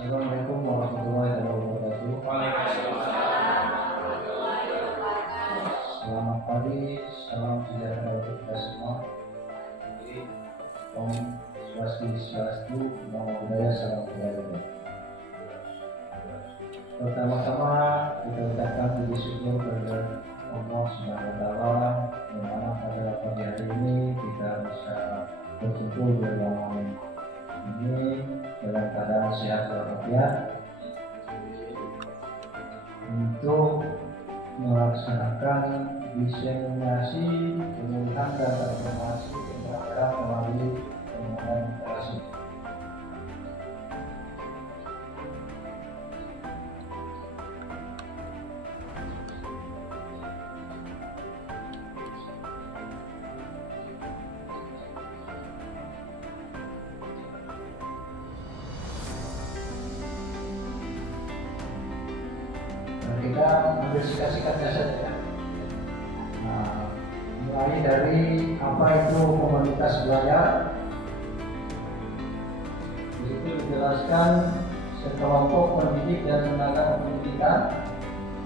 Assalamualaikum warahmatullahi wabarakatuh. Waalaikumsalam. Selamat pagi, salam sejahtera untuk kita semua. Om Swastiastu, Namo Buddhaya, salam kebajikan. Pertama-tama kita ucapkan puji syukur kepada Allah Subhanahu wa Ta'ala, yang mana pada pagi hari ini kita bisa berkumpul di ruangan ini dalam keadaan sehat walafiat untuk melaksanakan diseminasi pemulihan dan transformasi pembelajaran melalui pengembangan literasi. Kita mendiskusikannya saja. Mulai dari apa itu komunitas belajar. Di situ dijelaskan sekelompok pendidik dan tenaga pendidikan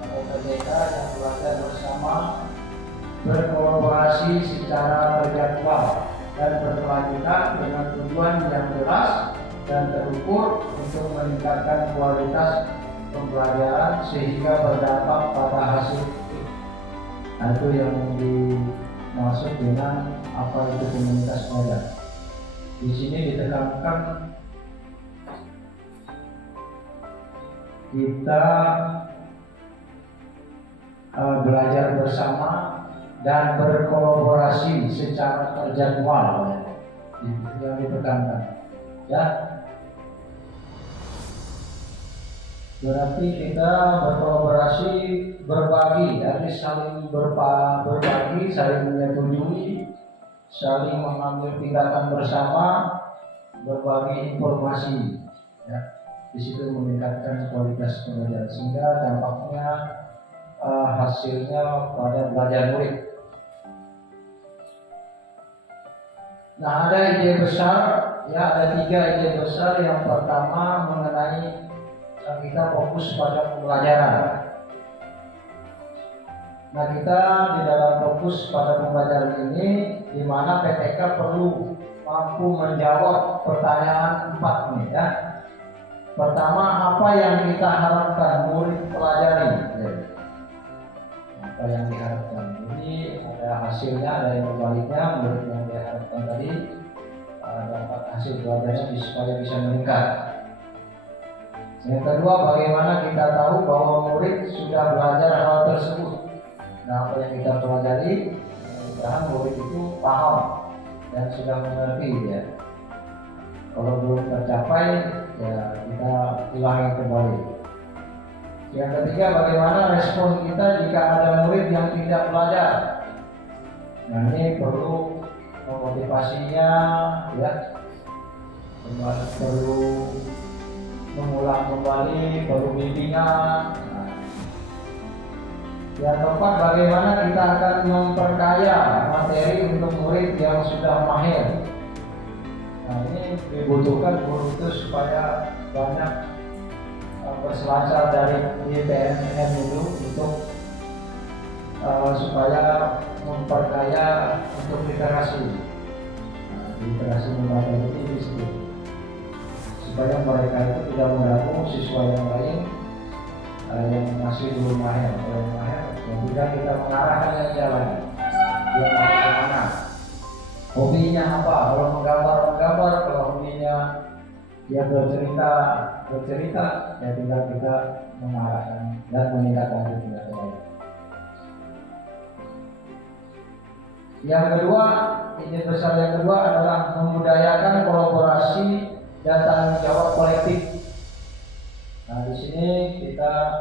atau PTK yang belajar bersama, berkolaborasi secara terjadwal dan berkelanjutan dengan tujuan yang jelas dan terukur untuk meningkatkan kualitas pembelajaran sehingga berdampak pada hasil. Nah, itu yang dimaksud dengan apa itu komunitas belajar. Di sini ditekankan kita belajar bersama dan berkolaborasi secara terjadwal, itu yang ditekankan, ya. Berarti kita berkolaborasi, berbagi, dari saling berbagi, saling menyetujui, saling mengambil tindakan bersama, berbagi informasi, ya. Di situ meningkatkan kualitas pembelajaran sehingga dampaknya hasilnya pada belajar murid. Nah, ada ide besar, ya, ada 3 ide besar. Yang pertama mengenai kita fokus pada pembelajaran. Nah, kita di dalam fokus pada pembelajaran ini, di mana PTK perlu mampu menjawab pertanyaan 4 ini, ya. Pertama, apa yang kita harapkan murid pelajari? Ya. Apa yang diharapkan? Ini ada hasilnya, ada yang berbaliknya. Murid yang diharapkan tadi dapat hasil belajarnya supaya bisa meningkat. Yang kedua, bagaimana kita tahu bahwa murid sudah belajar hal tersebut? Nah, apa yang kita pelajari, mudah-mudahan murid itu paham dan sudah mengerti, ya. Kalau belum tercapai, ya kita ulangi kembali. Yang ketiga, bagaimana respon kita jika ada murid yang tidak belajar? Nah, ini perlu memotivasinya, ya. Perlu mengulang kembali, perlu bimbingan. Yang keempat, bagaimana kita akan memperkaya materi untuk murid yang sudah mahir. Nah, ini dibutuhkan guru itu supaya banyak berselancar dari PNM itu untuk supaya memperkaya untuk literasi. Nah, literasi membaca itu disebut, supaya mereka itu tidak mengganggu siswa yang lain yang masih belum mahir. Kalau yang mahir, kemudian kita mengarahkan yang jalan, dia mau kemana, hobinya apa. Kalau menggambar, kalau hobinya dia bercerita, ya tinggal kita mengarahkan dan meningkatkan itu. Yang kedua, ide besar yang kedua adalah membudayakan kolaborasi dan tanggung jawab kolektif. Nah, di sini kita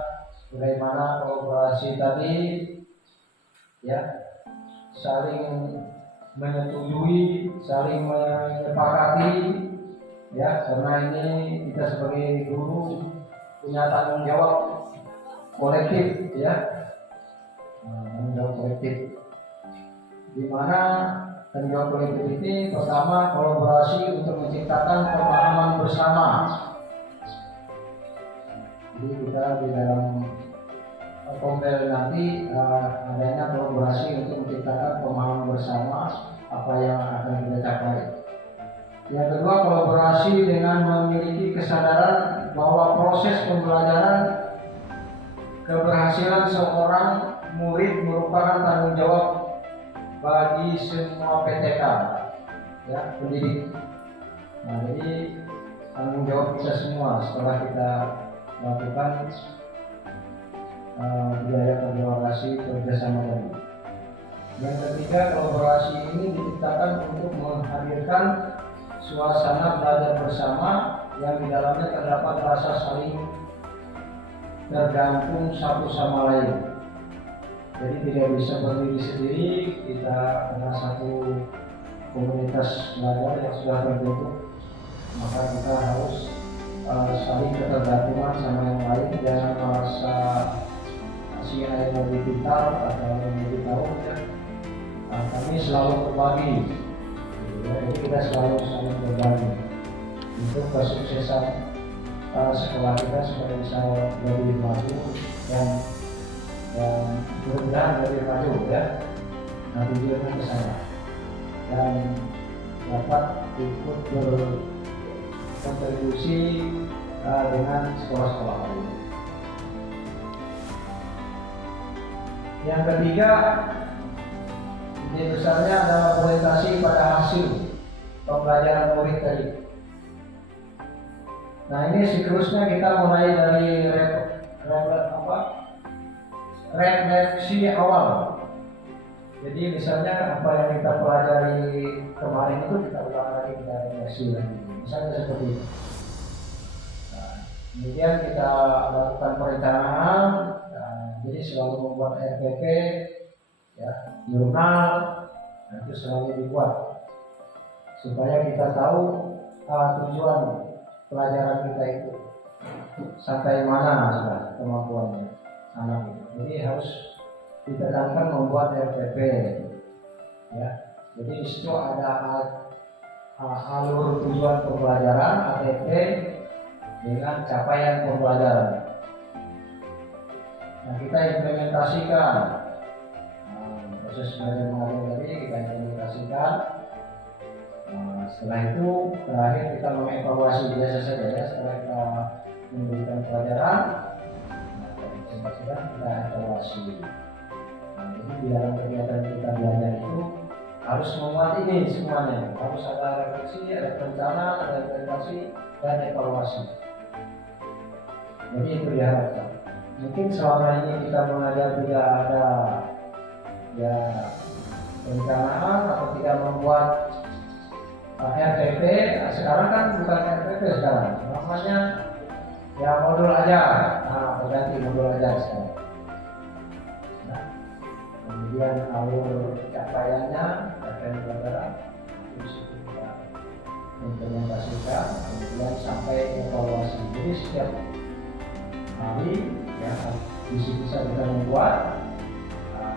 bagaimana kolaborasi tadi, ya, saling menyetujui, saling menyepakati, ya, karena ini kita sebagai guru punya tanggung jawab kolektif, ya, tanggung jawab kolektif, di mana tanggung jawab kolektif ini pertama kolaborasi untuk menciptakan pemahaman bersama. Jadi kita di dalam Kombel nanti adanya kolaborasi untuk menciptakan pemahaman bersama apa yang akan kita capai. Yang kedua, kolaborasi dengan memiliki kesadaran bahwa proses pembelajaran keberhasilan seorang murid merupakan tanggung jawab bagi semua PTK, ya, pendidik. Nah, jadi tanggung jawab kita semua setelah kita melakukan budaya kolaborasi kerjasama tadi. Yang ketiga, kolaborasi ini diciptakan untuk menghadirkan suasana belajar bersama yang di dalamnya terdapat rasa saling tergantung satu sama lain. Jadi tidak bisa berdiri sendiri, kita adalah satu komunitas belajar yang sudah terbentuk, maka kita harus saling ketergantungan sama yang lain, jangan merasa si yang lebih pintar atau lebih tahu, ya. Kami selalu berbagi, jadi kita selalu saling berbagi untuk kesuksesan sekolah kita supaya bisa lebih maju dan mudah-mudahan lebih maju, ya. Nah, tujuannya ke sana dan dapat ikut berkontribusi dengan sekolah-sekolah lain. Yang ketiga, ide besarnya adalah orientasi pada hasil pembelajaran murid tadi. Nah, ini siklusnya kita mulai dari refleksi awal. Jadi misalnya apa yang kita pelajari kemarin itu kita ulang lagi, kita refleksi lagi. Misalnya seperti itu. Nah, kemudian kita lakukan perencanaan. Jadi selalu membuat RPP, ya, jurnal, itu selalu dibuat supaya kita tahu tujuan pelajaran kita itu sampai mana sudah kemampuannya anak itu. Jadi harus ditekankan membuat RPP, ya. Jadi di situ ada alur tujuan pembelajaran ATP dengan capaian pembelajaran. Nah, kita implementasikan proses belajar mengajar tadi, kita implementasikan. Setelah itu terakhir kita mengevaluasi biasa saja, ya. Setelah kita memberikan pelajaran, kita evaluasi. Nah, jadi di dalam kegiatan kita belajar itu harus memuat ini semuanya, harus ada refleksi, ada perencanaan, ada implementasi, dan evaluasi. Jadi itu diharapkan. Mungkin selama ini kita mengajar tidak ada, ya, perencanaan atau tidak membuat RPP. Sekarang kan bukan RPP sekarang, namanya ya modul ajar. Nah, berganti modul ajar sekarang. Nah, kemudian alur capaiannya, capaian pelajaran terus kita implementasikan, kemudian sampai evaluasi. Jadi setiap hari, ya, bisa kita membuat,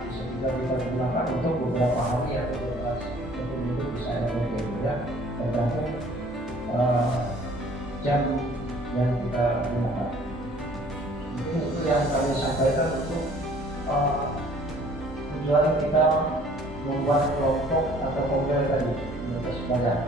bisa juga kita gunakan untuk beberapa hari atau beberapa minggu, bisa ada begitu, ya, tergantung jam yang kita gunakan. Mungkin itu yang kami sampaikan untuk tujuan kita membuat kelompok atau kombel tadi, komunitas belajar.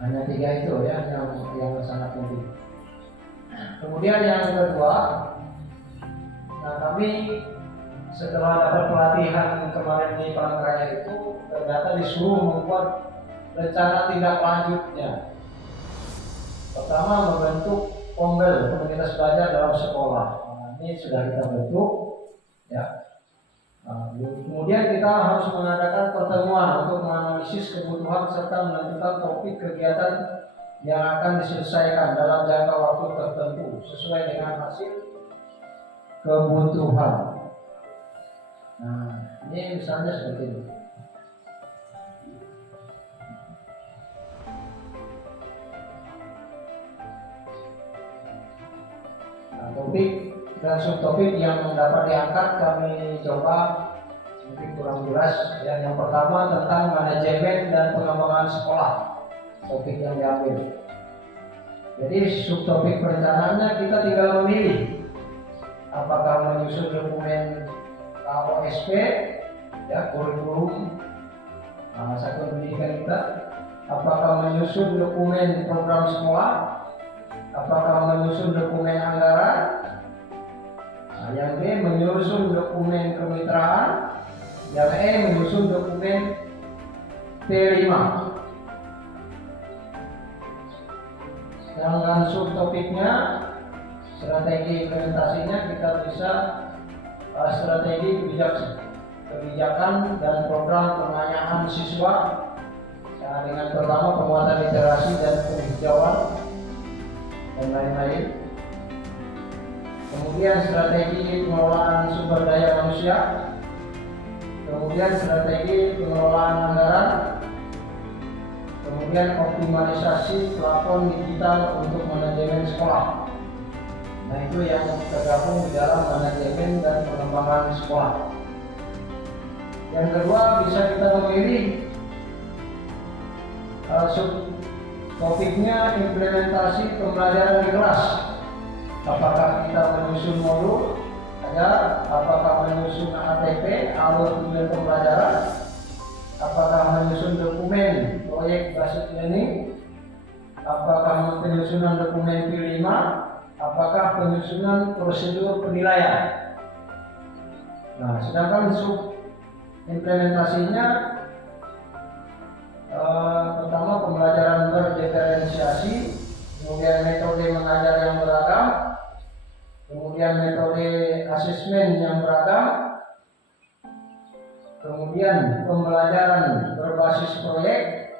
Hanya 3 itu, ya, yang sangat penting. Kemudian yang kedua, nah, kami setelah dapat pelatihan kemarin di Palangkaraya itu ternyata disuruh membuat rencana tindak lanjutnya. Pertama, membentuk kombel, komunitas belajar dalam sekolah. Nah, ini sudah kita bentuk, ya. Kemudian kita harus mengadakan pertemuan untuk menganalisis kebutuhan serta menentukan topik kegiatan yang akan diselesaikan dalam jangka waktu tertentu sesuai dengan hasil kebutuhan. Nah, ini misalnya seperti ini. topik dan subtopik yang dapat diangkat kami coba mungkin kurang jelas. Yang pertama tentang manajemen dan pengembangan sekolah, topik yang diambil. Jadi subtopik perencanaannya kita tinggal memilih apakah menyusun dokumen KOSP, ya, kurikulum masa pendidikan kita, apakah menyusun dokumen program sekolah, apakah menyusun dokumen anggaran, yang B menyusun dokumen kemitraan, yang E menyusun dokumen P5. Sedangkan subtopiknya strategi implementasinya kita bisa strategi kebijakan dan program pengayaan siswa, ya, dengan pertama penguatan literasi dan penghijauan dan lain-lain. Kemudian strategi pengelolaan sumber daya manusia, kemudian strategi pengelolaan anggaran, kemudian optimalisasi plafon digital untuk manajemen sekolah. Nah, itu yang tergabung di dalam manajemen dan pengembangan sekolah. Yang kedua, bisa kita memilih topiknya implementasi pembelajaran di kelas. Apakah kita menyusun modul ajar, apakah menyusun ATP, alur tujuan pembelajaran, apakah menyusun dokumen proyek basic learning, apakah penyusunan dokumen P5, apakah penyusunan prosedur penilaian. Nah, sedangkan implementasinya pertama pembelajaran berdiferensiasi, kemudian metode mengajar yang beragam, kemudian metode asesmen yang beragam, kemudian pembelajaran berbasis proyek,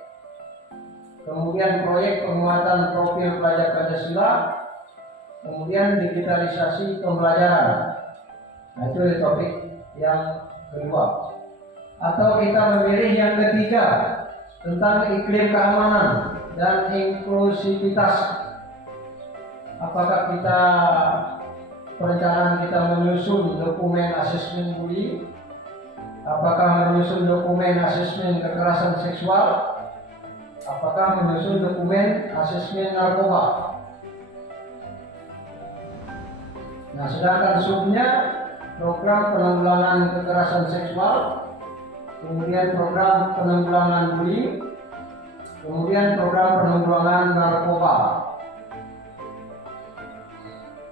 kemudian proyek penguatan profil pelajar Pancasila, kemudian digitalisasi pembelajaran. Nah, itu topik yang kedua. Atau kita memilih yang ketiga tentang iklim keamanan dan inklusivitas. Apakah kita perencanaan kita menyusun dokumen asesmen bullying? Apakah menyusun dokumen asesmen kekerasan seksual? Apakah menyusun dokumen asesmen narkoba? Nah, sedangkan subnya program penanggulangan kekerasan seksual, kemudian program penanggulangan bullying, kemudian program penanggulangan narkoba.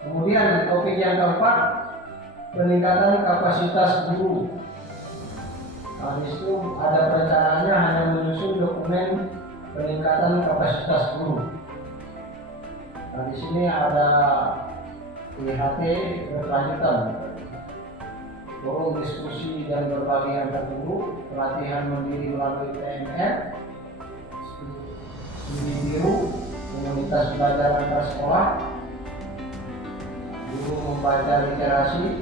Kemudian topik yang keempat, peningkatan kapasitas guru. Nah, di situ ada perencanaannya hanya menyusun dokumen peningkatan kapasitas guru. Nah, di sini ada IHT berkelanjutan, forum diskusi dan berbagi antar guru, pelatihan mandiri melalui PMR, studi biru, komunitas belajar antar sekolah, guru membaca literasi,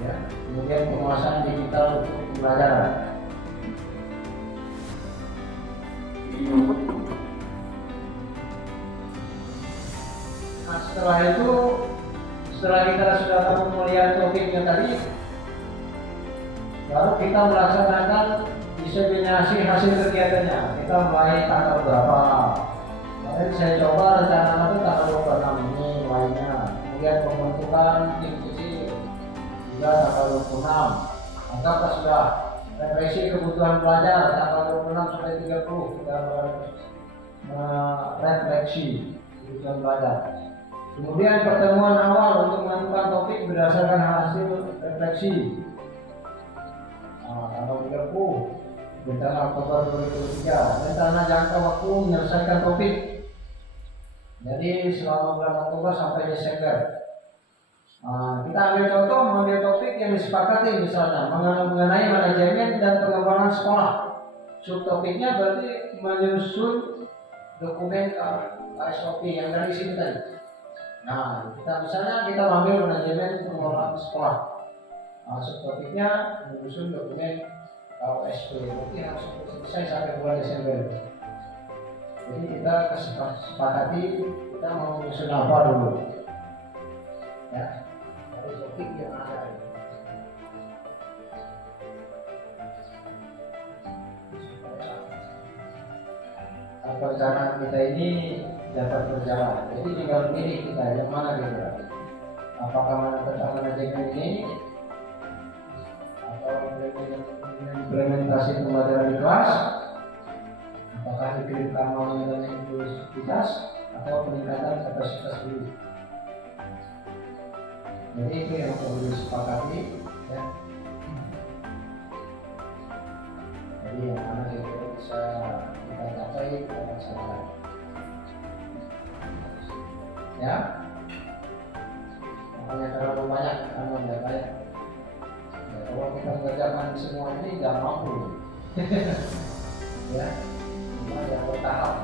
ya, kemudian penguasaan digital untuk pembelajaran. Nah, setelah kita sudah tahu melihat topiknya tadi, baru kita melaksanakan diseminasi hasil kegiatannya. Kita mulai tanggal berapa? Kemarin saya coba rencana itu tanggal 26 ini mulainya. Kemudian pembentukan tim kecil juga tanggal 26. Anggaplah sudah refleksi kebutuhan pelajar tanggal 26 sampai 30 kita refleksi kebutuhan pelajar. Kemudian pertemuan awal untuk menentukan topik berdasarkan hasil refleksi. Tanggal 30 rencana Oktober 2023. Rencana jangka waktu menyelesaikan topik. Jadi selama bulan Oktober sampai Desember. Kita ambil topik yang disepakati, misalnya mengenai manajemen dan pengembangan sekolah. Subtopiknya berarti menyusun dokumen SOP yang dari sini tadi. Nah, kita ambil manajemen pengelolaan sekolah. Subtopiknya menyusun dokumen KOSP. Berarti harus selesai sampai bulan Desember. Jadi kita kesepakati kita mau menyusun apa dulu, ya, dari topik yang ada. Perencanaan kita ini dapat berjalan. Jadi tinggal pilih kita yang mana gitu. Apakah tentang manajemen ini atau implementasi pembelajaran di kelas, apakah dikirimkan melalui dan inklusivitas atau peningkatan kapasitas guru. Jadi itu yang perlu disepakati, ya. Jadi yang mana yang bisa kita capai kita laksanakan, ya. Makanya terlalu banyak karena tidak banyak. Ya, kalau kita mengerjakan semua ini nggak mampu, ya. Cuma yang bertahap,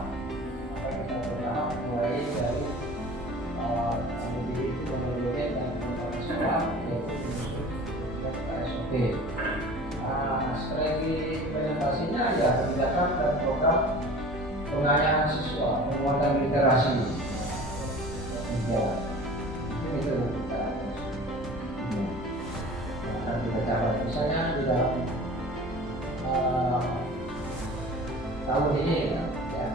maka kita bertahap mulai dari mobil itu kemudian dan sekolah yaitu menyusun SOP. Strategi implementasinya ya kebijakan dan program pengayaan siswa, penguatan literasi. Ya, itu kita akan kita capai. Misalnya di dalam tahun ini, ya.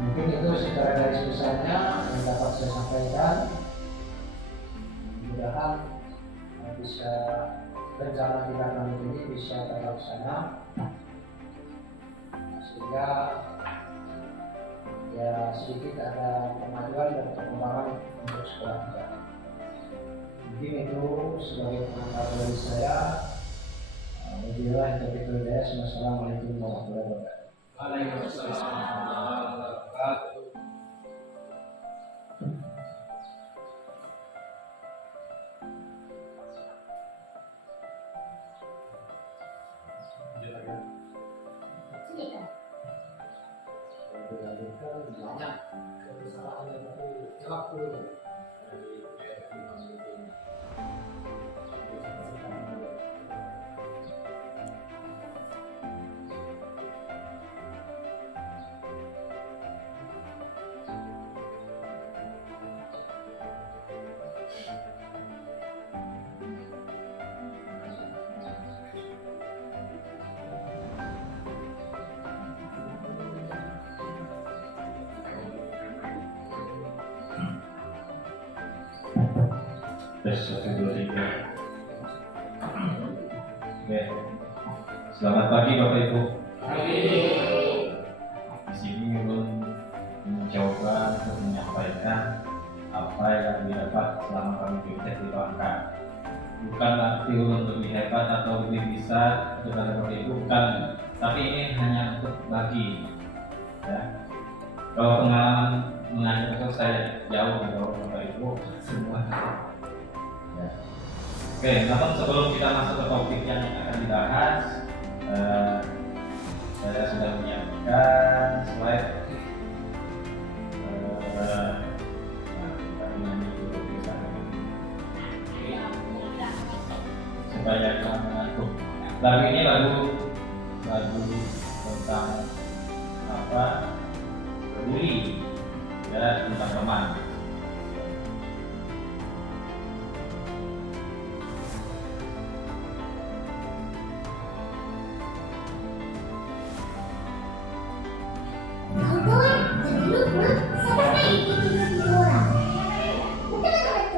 Mungkin itu secara garis besarnya yang dapat saya sampaikan. Mudah-mudahan bisa rencana kita kali ini bisa terlaksana sehingga ya sedikit ada kemajuan dan perkembangan untuk sekolah kita. Mungkin itu sebagai pengantar dari saya. Wabillahi taufiq wal hidayah. Wassalamualaikum warahmatullahi wabarakatuh. Waalaikumsalam warahmatullahi wabarakatuh. Banyak kesalahan yang dilakukan. Oke. Selamat pagi Bapak Ibu. Di sini belum mencoba untuk menyampaikan apa yang didapat selama kami belajar di Bangka. Bukan arti ulun lebih hebat atau lebih bisa untuk Bapak Ibu, bukan. Tapi ini hanya untuk bagi. Ya. Kalau pengalaman mengajar itu saya jauh di bawah Bapak Ibu semua. Ya. Oke, namun sebelum kita masuk ke topik yang akan dibahas, saya sudah menyiapkan slide. Supaya kita mengatur. Lagu ini lagu tentang apa? Peduli, ya, tentang teman.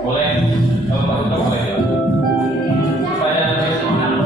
Boleh, kalau Pak Uto boleh ya. Supaya lebih semangat.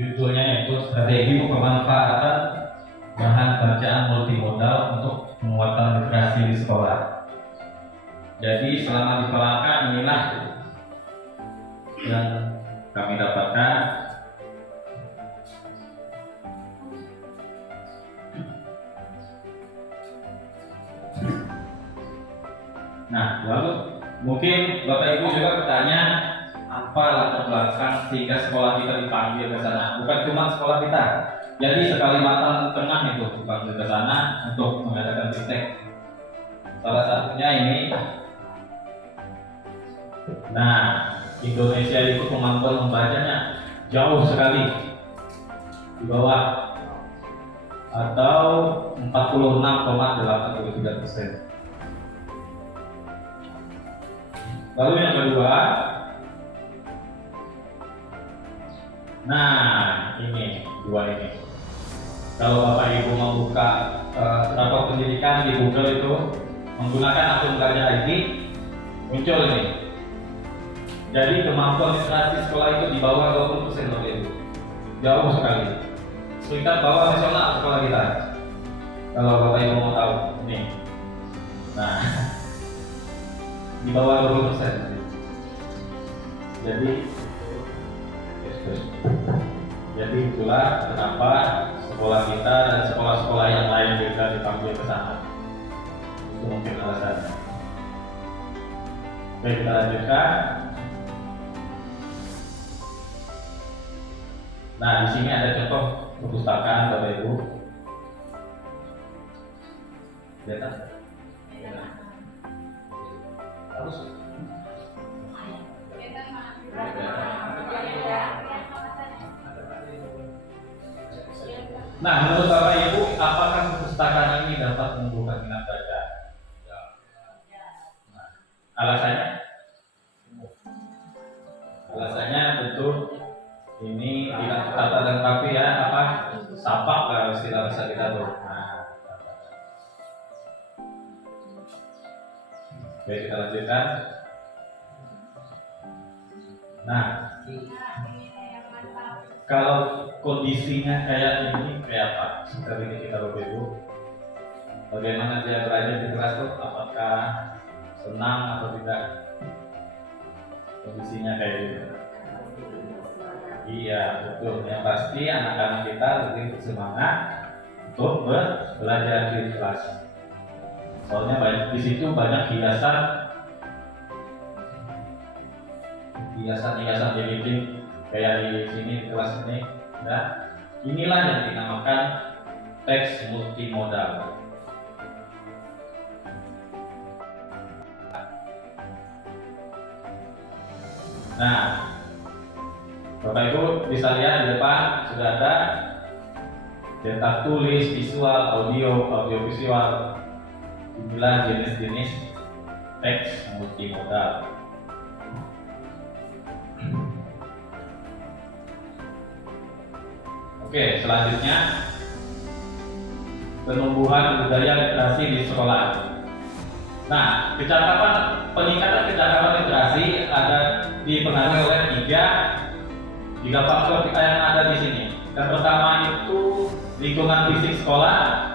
Judulnya itu strategi pemanfaatan bahan bacaan multimodal untuk penguatan literasi di sekolah. Jadi selama di Pelangka inilah yang kami dapatkan. Nah, lalu mungkin Bapak Ibu juga bertanya, apa latar belakang sehingga sekolah kita dipanggil ke sana? Bukan cuma sekolah kita. Jadi sekali matang tengah itu dipanggil ke sana untuk mengadakan praktek. Salah satunya ini. Nah, Indonesia itu kemampuan membacanya jauh sekali di bawah atau 46,83%. Lalu yang kedua, nah ini dua ini. Kalau Bapak Ibu mau buka rapor pendidikan di Google itu menggunakan akun Belajar IT, muncul ini. Jadi kemampuan literasi sekolah itu di bawah 20% Bapak Ibu, jauh sekali. Peringkat bawah nasional sekolah kita. Kalau Bapak Ibu mau tahu ini, nah di bawah 20%. Jadi itulah kenapa sekolah kita dan sekolah-sekolah yang lain juga dipanggil ke sana. Itu mungkin alasannya. Oke, kita lanjutkan. Nah, di sini ada contoh perpustakaan Bapak Ibu. Lihat. Harus. Nah, menurut Bapak Ibu, apakah perpustakaan ini dapat menumbuhkan minat baca? Nah, alasannya? Alasannya tentu ini tidak tertata dan rapi ya, sapak lah istilah bahasa kita tuh. Nah, oke, kita lanjutkan. Nah, kalau kondisinya kayak ini, kayak apa? Seperti ini kita Bapak Ibu. Bagaimana dia belajar di kelas tuh? Apakah senang atau tidak? Kondisinya kayak gitu. Iya, betul. Yang pasti anak-anak kita lebih bersemangat untuk belajar di kelas. Soalnya di situ banyak hiasan dibikin kayak di sini di kelas ini. Nah, inilah yang dinamakan teks multimodal. Nah, Bapak Ibu bisa lihat di depan sudah ada cetak tulis, visual, audio visual. Inilah jenis-jenis teks multimodal. Oke, selanjutnya penumbuhan budaya literasi di sekolah. Nah, peningkatan kecakapan literasi ada dipengaruhi oleh tiga faktor yang ada di sini. Yang pertama itu lingkungan fisik sekolah,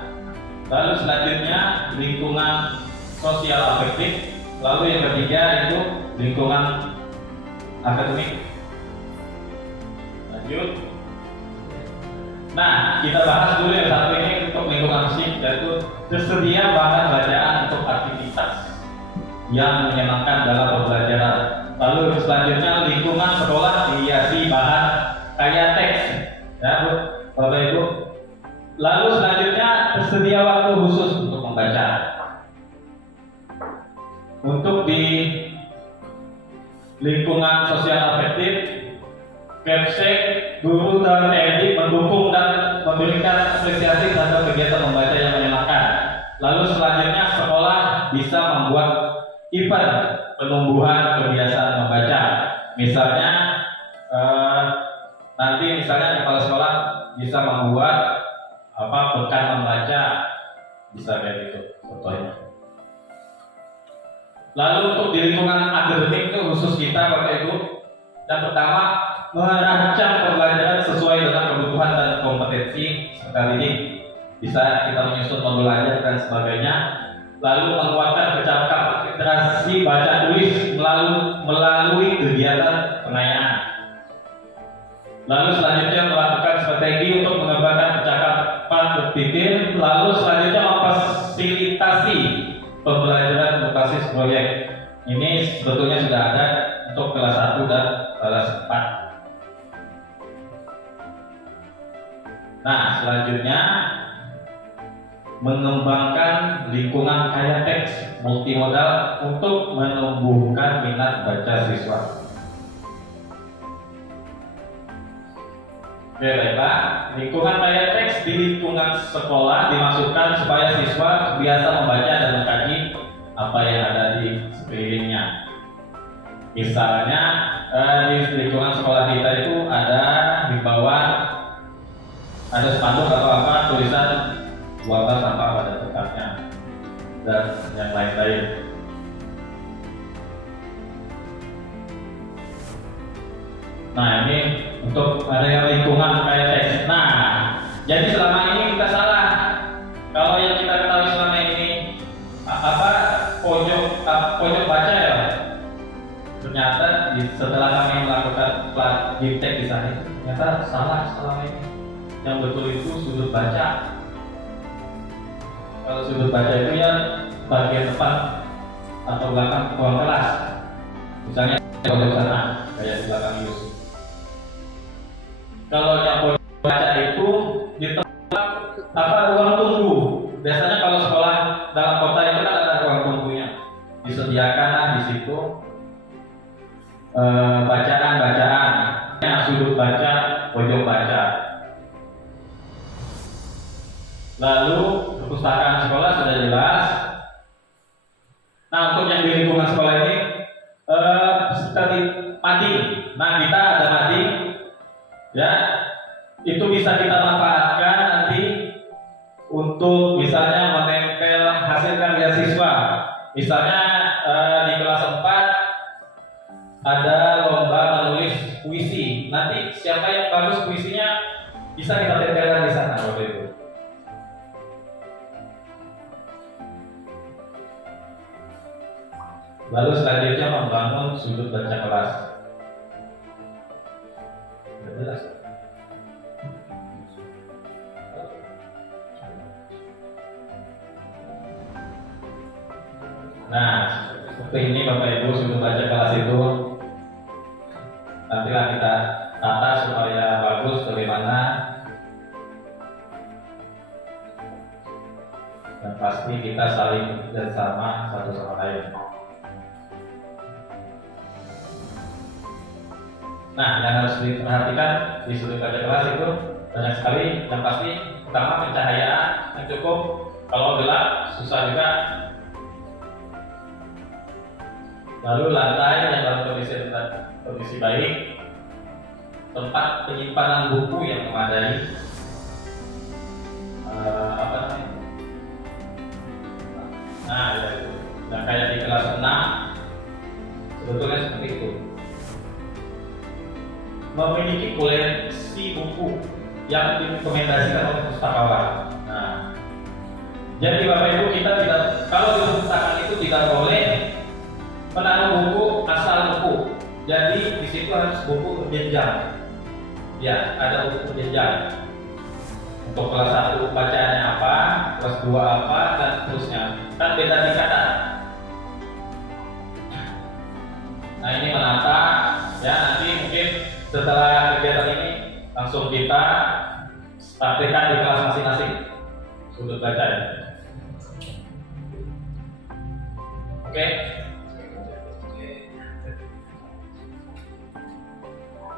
lalu selanjutnya lingkungan sosial afektif, lalu yang ketiga itu lingkungan akademik. Lanjut. Nah, kita bahas dulu yang satu ini untuk lingkungan fisik, yaitu tersedia bahan bacaan untuk aktivitas yang menyenangkan dalam pembelajaran. Lalu selanjutnya lingkungan sekolah dihiasi bahan kayak teks, ya Bu, Bapak Ibu. Lalu selanjutnya tersedia waktu khusus untuk membaca. Untuk di lingkungan sosial afektif, Kepsek, guru dan TNI mendukung dan memberikan apresiasi terhadap kegiatan membaca yang menyenangkan. Lalu selanjutnya sekolah bisa membuat event penumbuhan kebiasaan membaca. Misalnya nanti misalnya kepala sekolah bisa membuat pekan membaca, bisa kayak gitu contohnya. Lalu untuk di lingkungan akademik itu khusus kita Bapak Ibu, yang pertama merancang pembelajaran sesuai dengan sekali ini bisa kita menyusun modul ajar dan sebagainya. Lalu menguatkan percakapan literasi baca tulis melalui kegiatan pengayaan. Lalu selanjutnya melakukan strategi untuk mengembangkan percakapan berpikir. Lalu selanjutnya memfasilitasi pembelajaran berbasis proyek. Ini sebetulnya sudah ada untuk kelas 1 dan kelas 4. Nah, selanjutnya mengembangkan lingkungan kaya teks multimodal untuk menumbuhkan minat baca siswa. Oke, baiklah. Lingkungan kaya teks di lingkungan sekolah dimaksudkan supaya siswa biasa membaca dan mengkaji apa yang ada di sekelilingnya. Misalnya di lingkungan sekolah kita itu ada himbauan, ada spanduk atau apa tulisan buanglah sampah pada tempatnya dan yang lain-lain. Nah, ini untuk ada yang lingkungan kayak teks. Nah, jadi selama ini kita salah. Kalau yang kita ketahui selama ini pojok baca ya. Ternyata setelah kami melakukan giptek di sana, ternyata salah selama ini. Yang betul itu sudut baca. Kalau sudut baca itu ya bagian depan atau belakang ruang kelas. Misalnya pojok sana, kayak di belakang Yus. Kalau yang pojok baca itu di tempat ruang tunggu. Biasanya kalau sekolah dalam kota itu kan ada ruang tunggunya. Disediakanlah di situ bacaan-bacaan, sudut baca, pojok baca. Lalu perpustakaan sekolah sudah jelas. Nah, untuk yang di lingkungan sekolah ini seperti mading. Nah, kita ada mading, ya. Itu bisa kita manfaatkan nanti untuk misalnya menempel hasil karya siswa. Misalnya di kelas 4 ada lomba menulis puisi. Nanti siapa yang bagus puisinya bisa kita tempelkan di sana waktu itu. Lalu selanjutnya membangun sudut baca kelas. Sudah jelas. Nah, seperti ini Bapak Ibu sudut baca kelas itu. Nantilah kita tata supaya bagus bagaimana. Dan pasti kita saling bersama satu sama lain. Nah, yang harus diperhatikan di sudut baca kelas itu banyak sekali. Yang pasti pertama pencahayaan yang cukup. Kalau gelap susah juga. Lalu lantai yang dalam kondisi baik, tempat penyimpanan buku yang memadai. Apa namanya? Nah, ya itu. Nah, kayak di kelas 6 sebetulnya seperti itu. Memiliki koleksi buku yang direkomendasikan oleh pustakawan. Nah, jadi Bapak Ibu kita tidak, kalau di perpustakaan itu tidak boleh menaruh buku asal buku. Jadi di situ harus buku berjenjang. Ya, ada buku berjenjang. Untuk kelas 1 bacaannya apa, kelas 2 apa, dan seterusnya. Kan beda tingkatan. Nah, ini menata ya, nanti mungkin setelah kegiatan ini langsung kita praktekkan di kelas masing-masing sudut baca ya. Oke.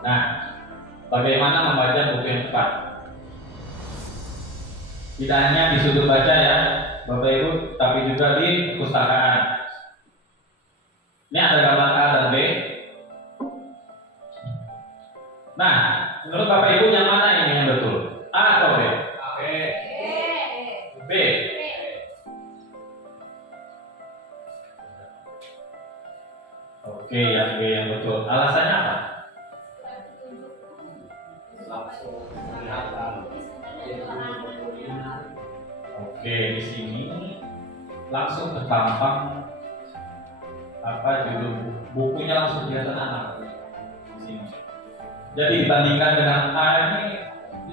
Nah, bagaimana membaca buku yang tepat? Tidak hanya di sudut baca ya, Bapak Ibu, tapi juga di perpustakaan. Ini ada gambar A dan B. Nah, menurut Bapak Ibu yang mana ini yang betul? A atau B? B. B. Oke, yang B yang betul. Alasannya apa? Langsung kelihatan. Oke, di sini langsung terpampang apa judul bukunya, langsung kelihatan anak di sini. Jadi dibandingkan dengan A ini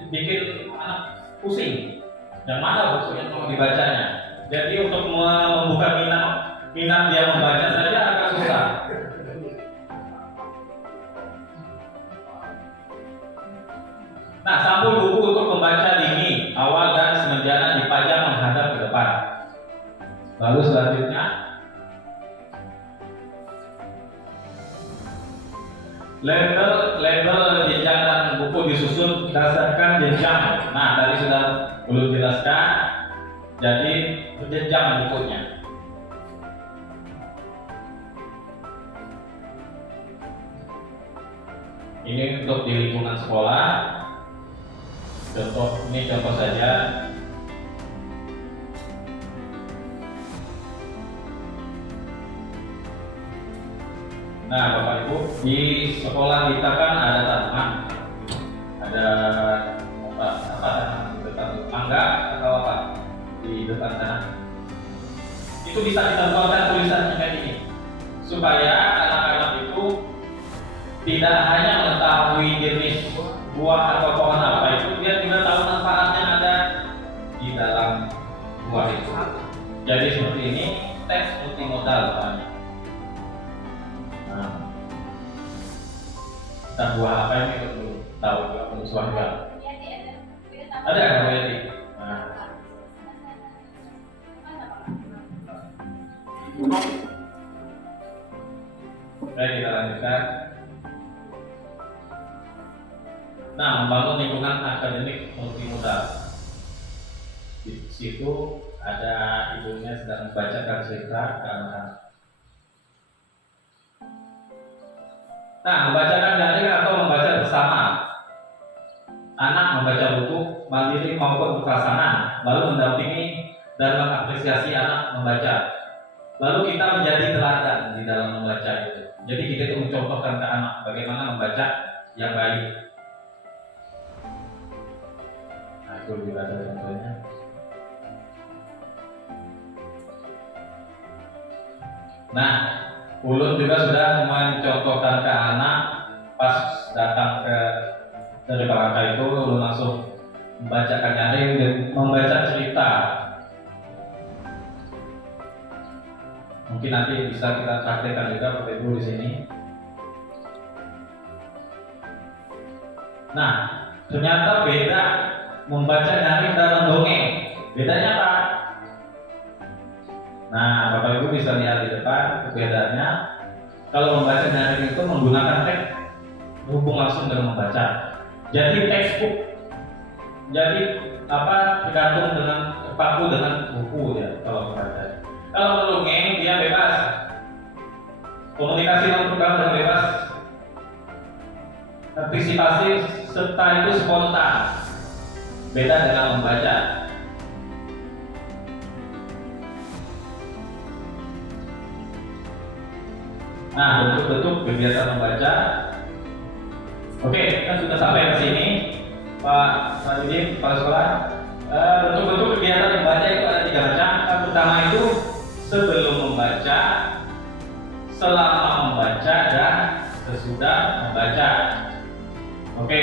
bikin anak pusing. Yang mana buku yang mau dibacanya? Jadi untuk membuka minat dia membaca saja agak susah. Nah, sampul buku untuk membaca dini, awal dan semenjana dipajang menghadap ke depan. Lalu selanjutnya, label jenjang dan buku disusun berdasarkan jenjang. Nah, tadi sudah belum jelaskan, jadi berjenjang bukunya. Ini untuk di lingkungan sekolah. Ini contoh saja. Nah, Bapak Ibu, di sekolah kita kan ada tanaman, ada apa tanaman di depan, mangga atau apa di depan sana. Itu bisa ditempelkan tulisannya kayak gini, supaya anak-anak itu tidak hanya mengetahui jenis buah atau pohon apa itu, dia juga tahu manfaatnya ada di dalam buah itu. Jadi seperti ini, teks multimodal namanya. Nah, entah buah apa ini perlu tahu juga, perlu suara. Ada kan Yati? Nah. Baik, kita lanjutkan. Nah, membangun lingkungan akademik multimodal. Di situ ada ibunya sedang membacakan cerita ke anak-anak. Nah, membacakan daring atau membaca bersama. Anak membaca buku mandiri maupun berpasangan, lalu mendampingi dan mengapresiasi anak membaca. Lalu kita menjadi teladan di dalam membaca itu. Jadi kita itu mencontohkan ke anak bagaimana membaca yang baik. Itu juga ada contohnya. Nah, Ulun juga sudah mencontohkan ke anak pas datang dari Palangka itu, Ulun langsung membacakan nyaring dan membaca cerita. Mungkin nanti bisa kita praktekkan juga Bapak Ibu di sini. Nah, ternyata beda membaca nyaring dan mendongeng. Bedanya apa? Nah, Bapak Ibu bisa lihat di depan perbedaannya. Kalau membaca nyaring itu menggunakan teks berhubung langsung dengan membaca. Jadi textbook. Jadi tergantung dengan terpaku dengan buku ya kalau membaca. Kalau mendongeng dia bebas. Komunikasi non verbal dan bebas. Antisipasi serta itu spontan. Beda dengan membaca. Nah, bentuk-bentuk kegiatan membaca. Oke, kita sudah sampai ke sini, Pak Didi, Kepala Sekolah. Bentuk-bentuk kegiatan membaca itu ada 3 macam. Yang pertama itu sebelum membaca, selama membaca, dan sesudah membaca. Oke,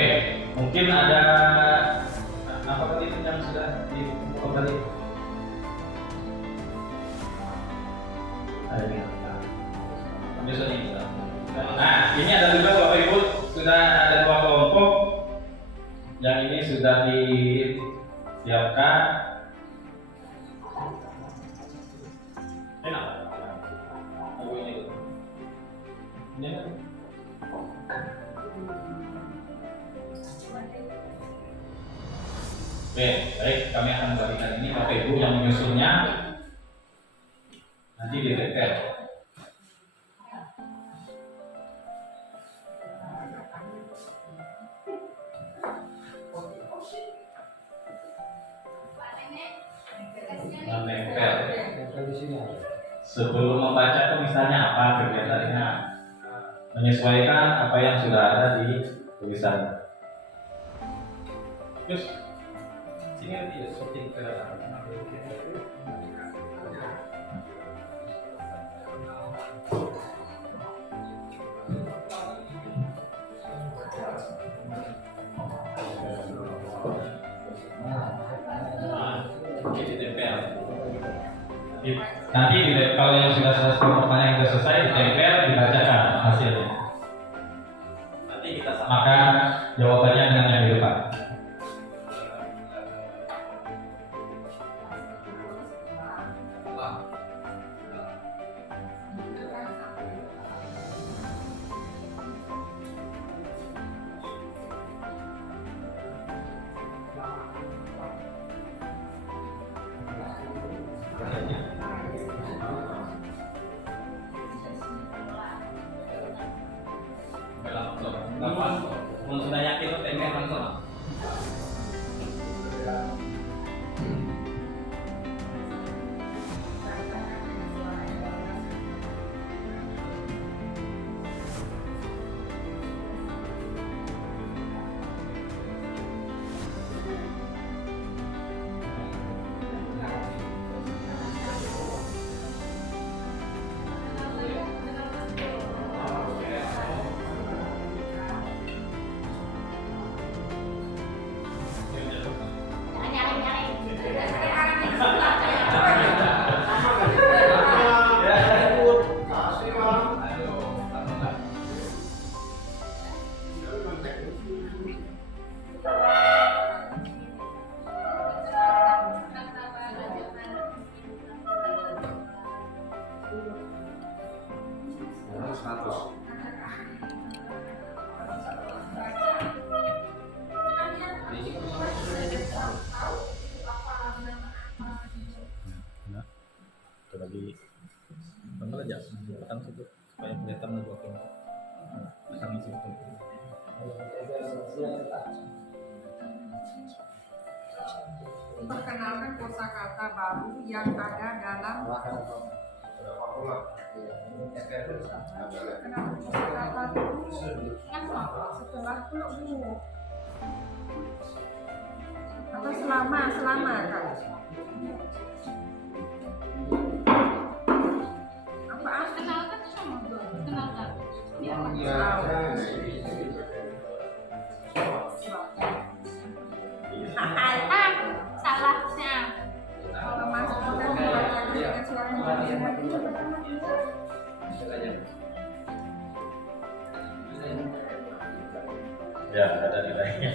mungkin ada apa tadi yang sudah dibuka tadi? Nah, ini ada juga Bapak Ibu, sudah ada 2 kelompok. Yang ini sudah disiapkan. Enak. Ini. Oke, baik, kami akan membagikan ini. Bapak Ibu yang menyusunnya nanti detail. Menempel. Sebelum membaca itu misalnya apa kegiatannya, menyesuaikan apa yang sudah ada di tulisan. Terus sini dia syuting ke ditempel. Nanti kalau yang sudah selesai pertanyaan yang sudah selesai ditempel, dibacakan hasilnya. Nanti kita samakan jawabannya dengan yang di depan. Kalau sudah yakin lo tempel langsung. Lagi benar aja petang situ supaya kelihatan lebih oke pasang di situ. Perkenalkan kosakata baru yang ada dalam kenapa kosakata dulu setelah dulu atau selama kan? Kenalkan sama gue, kenalkan. Salahnya. Kalau masuk kita membacakan dengan suara Ya, ada nilainya.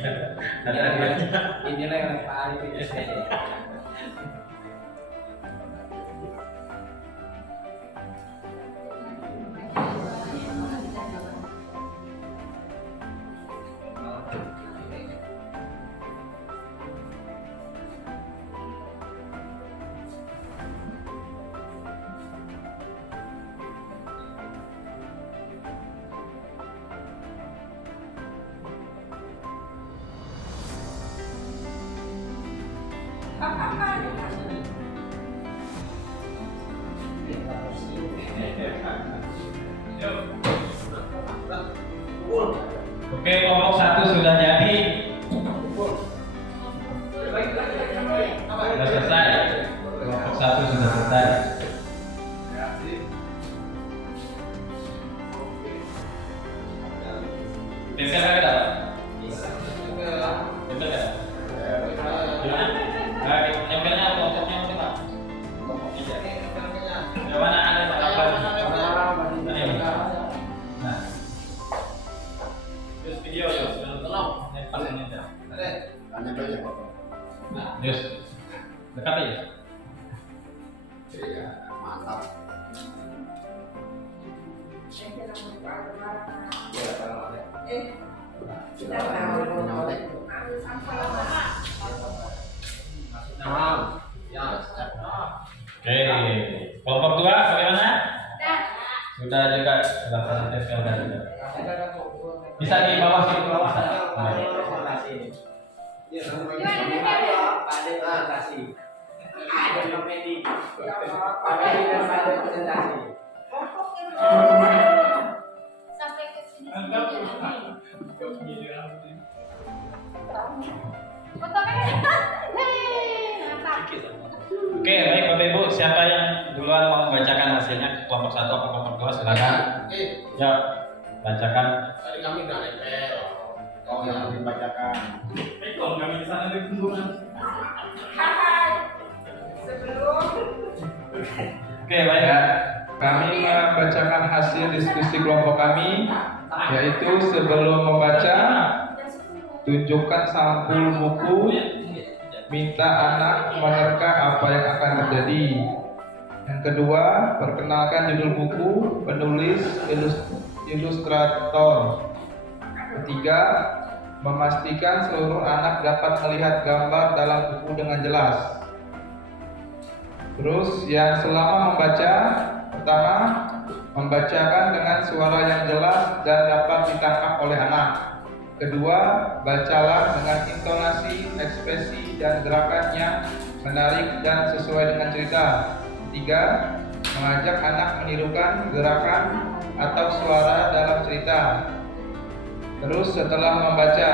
Ada nilainya. Inilah yang paling penting. Oke, kelompok 1 sudah jadi. Sudah selesai. Kelompok 1 sudah selesai. Tempel ada tak? Tempel ada? Gimana? Tempelnya kelompoknya mungkin Pak? Kelompoknya aja. Yang mana ada apa? Nah, terus video ya, sudah tolong pasangnya aja. Nah, terus dekat aja. Iya, mantap. Kita tahu. Oke, kelompok 2 bagaimana? Sudah juga sudah tempel dan juga. Bisa di bawah situ bawah sana. Sampai ke sini. Foto Oke, baik Bapak Ibu, siapa yang duluan mau membacakan hasilnya kelompok 1 atau kelompok 2 silakan. Ya, bacakan. Tadi kami nggak nempel. Oh, yang dibacakan. Kalau kami di sana di tunggungan. Sebelum Oke, baik. Ya, kami membacakan hasil diskusi kelompok kami, yaitu sebelum membaca, tunjukkan sampul buku, minta anak menerka apa yang akan terjadi. Yang kedua, perkenalkan judul buku, penulis, ilustrator. Ketiga, memastikan seluruh anak dapat melihat gambar dalam buku dengan jelas. Terus yang selama membaca, pertama, membacakan dengan suara yang jelas dan dapat ditangkap oleh anak. Kedua, bacalah dengan intonasi, ekspresi, dan gerakan yang menarik dan sesuai dengan cerita. Ketiga, mengajak anak menirukan gerakan atau suara dalam cerita. Terus setelah membaca,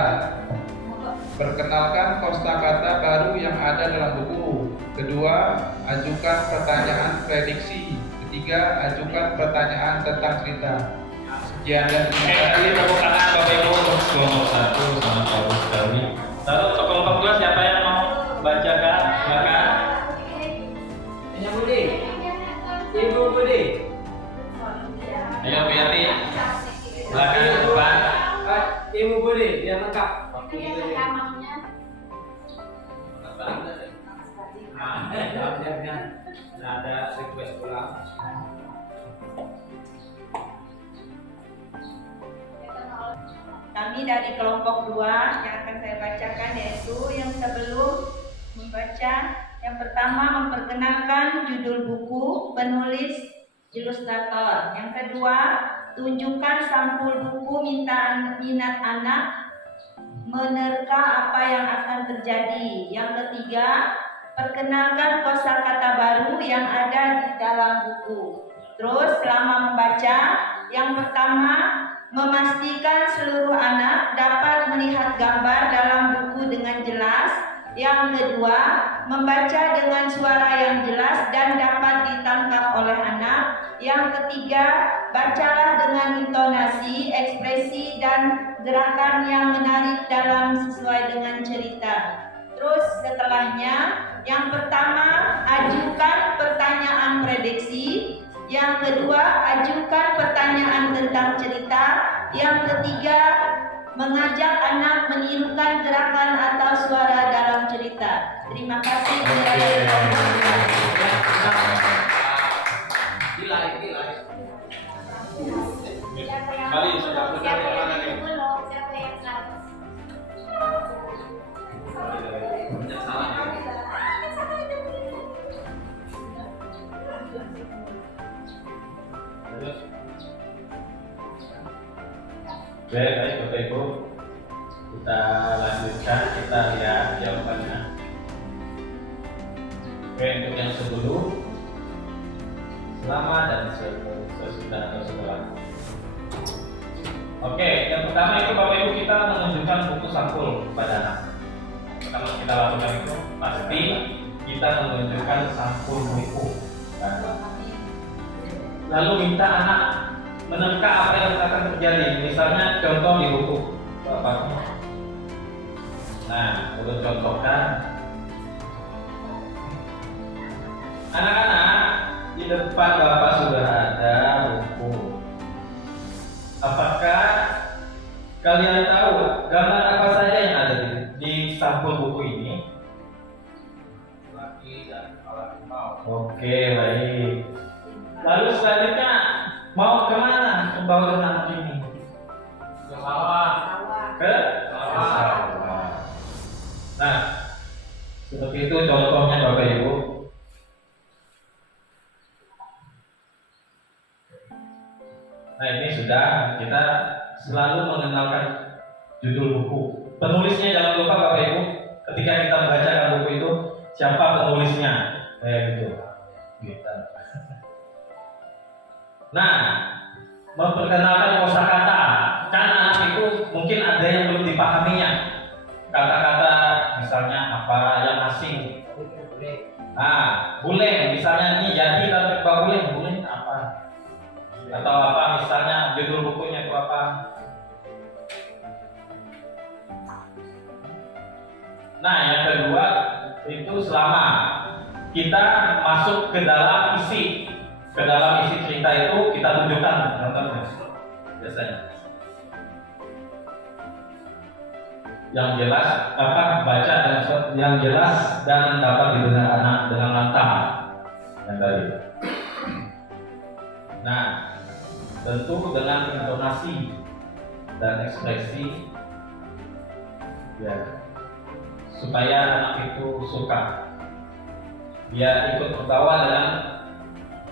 perkenalkan kosakata baru yang ada dalam buku. Kedua, ajukan pertanyaan prediksi. Ketiga, ajukan pertanyaan tentang cerita. Sekian dan terima kasih. Tepuk tangan Bapak Ibu untuk kelompok 1 sama kelompok 2. Lalu untuk kelompok 2 siapa yang mau bacakan? Silakan. Yang Budi. Ibu Budi. Ayo Biati. Silakan depan. Ibu Budi, biar lengkap. Ada request pulang. Kami dari kelompok 2 yang akan saya bacakan yaitu yang sebelum membaca, yang pertama memperkenalkan judul buku, penulis, ilustrator. Yang kedua, tunjukkan sampul buku, minat anak menerka apa yang akan terjadi. Yang ketiga, perkenalkan kosakata baru yang ada di dalam buku. Terus selama membaca, yang pertama, memastikan seluruh anak dapat melihat gambar dalam buku dengan jelas. Yang kedua, membaca dengan suara yang jelas dan dapat ditangkap oleh anak. Yang ketiga, bacalah dengan intonasi, ekspresi, dan gerakan yang menarik dalam sesuai dengan cerita. Terus setelahnya, yang pertama, ajukan pertanyaan prediksi. Yang kedua, ajukan pertanyaan tentang cerita. Yang ketiga, mengajak anak menirukan gerakan atau suara dalam cerita. Terima kasih. Mari sudah benar mana nih? Oke, baik Bapak Ibu, kita lanjutkan, kita lihat jawabannya. Oke, untuk yang sebelum, selama dan sesudah atau setelah. Oke, yang pertama itu Bapak Ibu kita menunjukkan buku sampul kepada anak. Pertama kita lakukan itu pasti kita menunjukkan sampul buku. Lalu minta anak menerka apa yang akan terjadi. Misalnya contoh di buku Bapak. Nah, untuk contohkan anak-anak di depan Bapak sudah ada buku. Apakah kalian tahu gambar apa saja yang ada di sampul buku ini? Laki dan kepala kerbau. Oke, baik. Lalu selanjutnya mau kemana membawa anak ini? Ke sawah. Ke sawah. Nah, seperti itu contohnya Bapak Ibu. Nah, ini sudah kita selalu mengenalkan judul buku. Penulisnya jangan lupa Bapak Ibu. Ketika kita membacakan buku itu, siapa penulisnya? Kayak gitu. Nah, memperkenalkan kosakata. Kan anak itu mungkin ada yang belum dipahaminya. Kata-kata misalnya apa yang asing. Nah, buleng misalnya ini jadi dan berupa buleng apa? Atau apa misalnya judul bukunya itu apa? Nah, yang kedua itu selama kita masuk ke dalam isi cerita itu kita tunjukkan contohnya biasanya yang jelas baca yang jelas dan dapat didengar anak dengan lantang yang tadi. Nah, tentu dengan intonasi dan ekspresi ya supaya anak itu suka, dia ikut terbawa dengan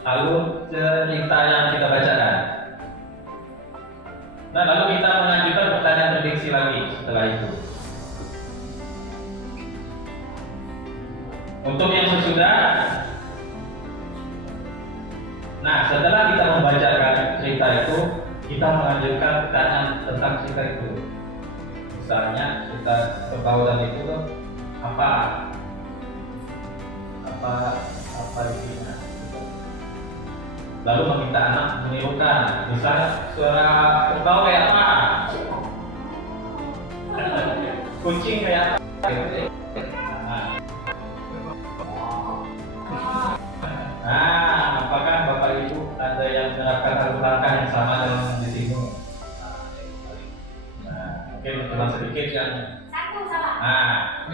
alur cerita yang kita bacakan. Nah, lalu kita melanjutkan pertanyaan prediksi lagi setelah itu. Untuk yang sesudah, nah setelah kita membacakan cerita itu, kita melanjutkan pertanyaan tentang cerita itu. Misalnya cerita pergaulan itu apa isinya. Lalu meminta anak menirukan, misalnya suara kerbau kayak apa, kucing kayak apa. Nah, apakah Bapak Ibu ada yang menerapkan langkah yang sama dengan di sini? Nah, mungkin cuma sedikit yang. Nah,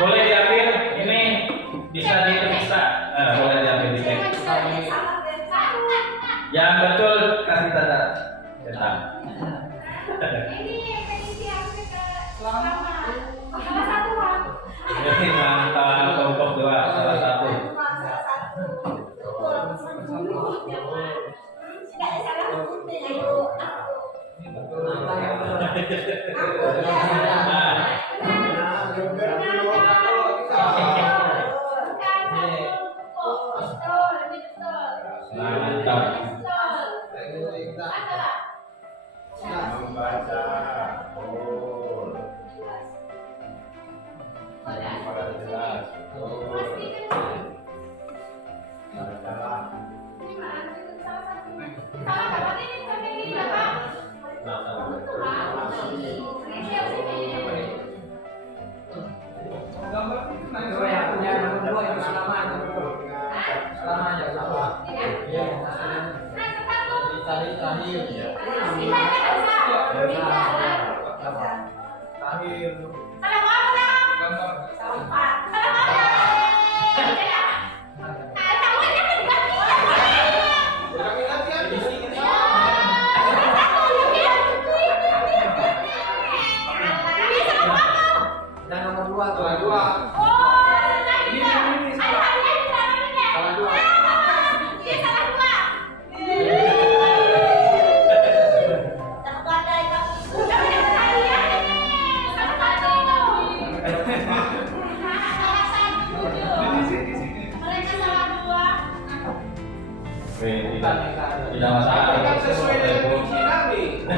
boleh diambil, ini bisa diperiksa. Boleh diambil di sini. Yang betul kasih tanda. Cetak. Ini mantap kelompok 2 salah satu. Tidak masalah. Sesuai dengan fungsi kami.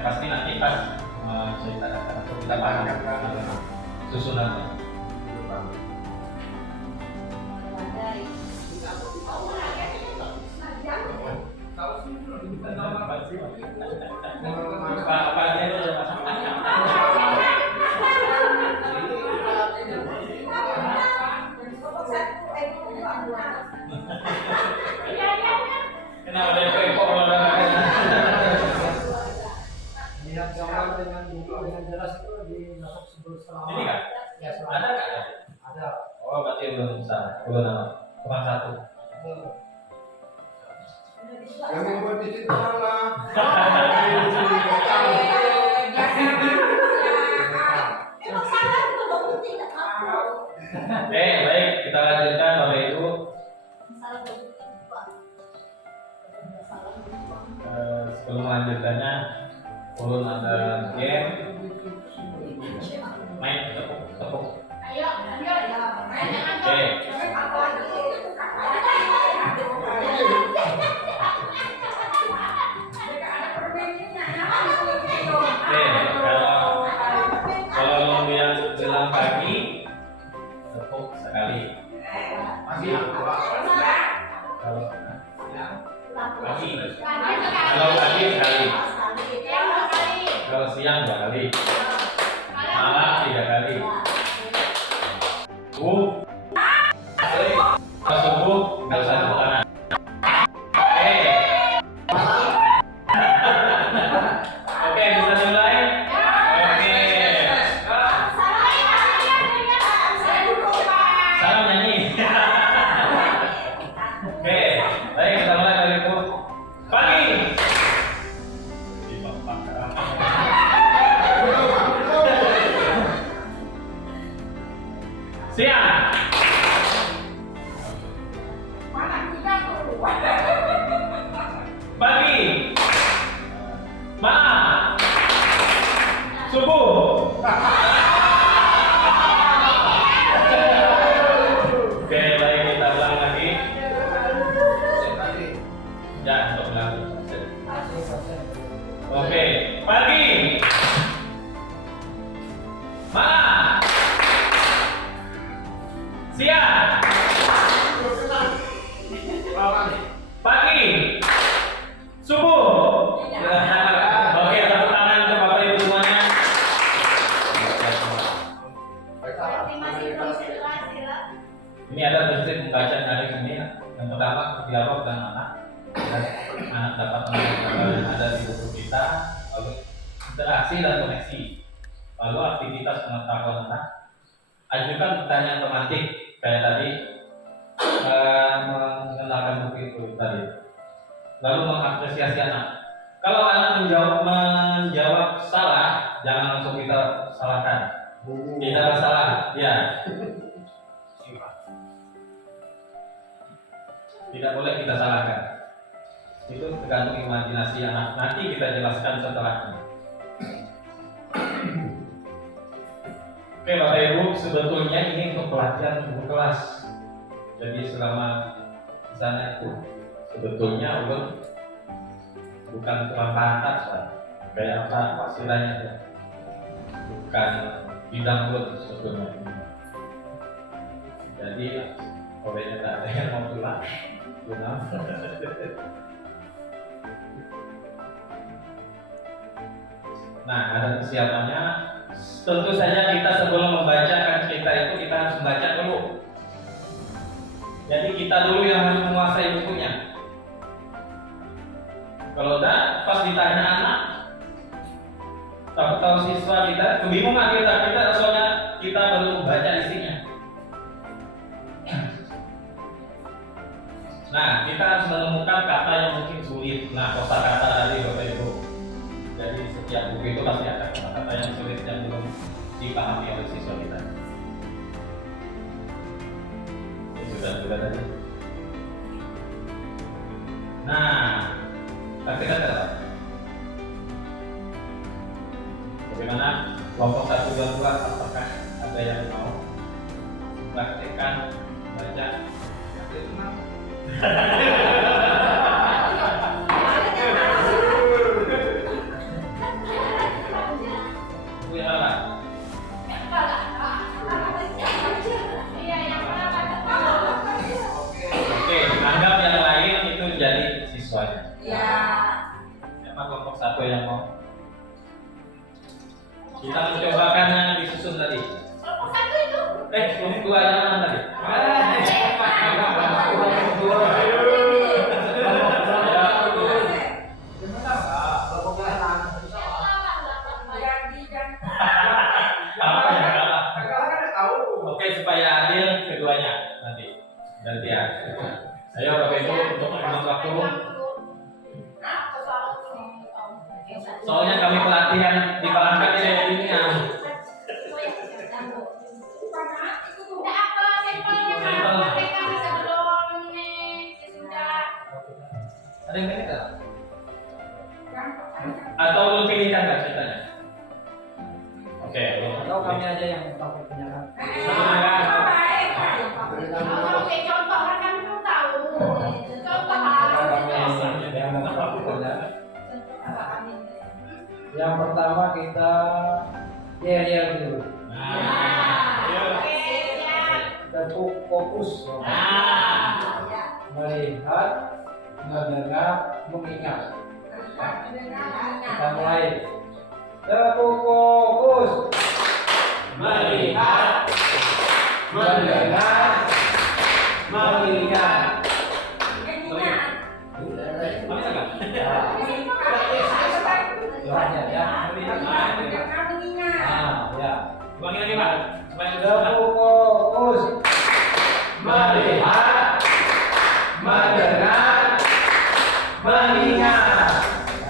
Pasti nanti pas cerita kita paham susunannya. Apa aja itu kenapa ada kok Lihat gambar dengan buku dengan jelas itu di masuk sebelum ini kan? Ya, Ada kan? ada. Oh, berarti belum bisa. Belum nama. Cuma satu. Yang membuat digital lah. Baik, kita lanjutkan Bapak Ibu. Sebelum melanjutkannya, ulun ada game tepuk sekali. Masih dua. Kalau pagi, kalau pagi sekali. Kalau siang 2 kali. Malam 3 kali. Subuh. Kalau subuh nggak usah tepuk tangan. Oke. Oke, bisa mulai. Oke. Salam nyanyi. Oke, baik kita mulai dari Bu. Pagi. Siang. Pagi. Malam. Subuh. Oke, baik kita ulang lagi. Ya, untuk ulang. Oke, pagi. Malam. Siang. Pagi. Subuh. Oke, tepuk tangan untuk Bapak Ibu semuanya. Ini ada prinsip membaca daring ini. Yang pertama, dialog dengan anak. Dan anak dapat mengenal yang ada di buku kita. Lalu interaksi dan koneksi. Lalu aktivitas pengetahuan anak. Ajukan pertanyaan tematik kayak tadi, mengenalkan buku itu tadi. Lalu mengapresiasi anak. Kalau anak menjawab salah, jangan langsung kita salahkan. Tidak masalah, ya. Tidak boleh kita salahkan. Itu tergantung imajinasi anak. Nanti kita jelaskan setelahnya. Oke Bapak Ibu, sebetulnya ini untuk pelatihan untuk kelas. Jadi selama di sana itu sebetulnya bukan tukang pantas, Pak. Kayak apa istilahnya itu? Bukan bidang buat sebetulnya. Jadi olehnya tak ada yang mau pulang. Nah, ada persiapannya. Tentu saja kita sebelum membacakan cerita itu kita harus membaca dulu. Jadi kita dulu yang harus menguasai bukunya. Kalau enggak, pas ditanya anak, tahu siswa kita, kebingungan kita soalnya kita belum membaca isinya. Nah, kita harus menemukan kata yang mungkin sulit. Nah, kosakata tadi Bapak Ibu. Jadi setiap buku itu pasti ada kata-kata yang sulit yang belum dipahami oleh siswa kita. Sudah tadi. Nah, kita apa? Bagaimana kelompok 1 dan 2 apakah ada yang mau praktekkan baca? Oke, anggap yang lain itu jadi siswanya. Siapa kelompok 1 yang mau? Kita mencobakan yang disusun tadi. Kelompok 2 yang mana tadi? Oke, supaya adil keduanya nanti gantian. Ayo Bapak Ibu untuk mengulang waktu. Soalnya kami pelatihan di Palangka ini ya. Ada yang ini tak? Atau belum pilihkan nggak ceritanya? Oke, Atau kami aja yang pakai penyaran. Yang pertama kita yel dulu. tepuk fokus. Melihat, mendengar, mengingat. Kita mulai. Tepuk fokus. Melihat, mendengar, mengingat. Jawabannya ya. Ya. Ulangi lagi Pak, supaya Tepuk fokus. melihat, mendengar, mengingat.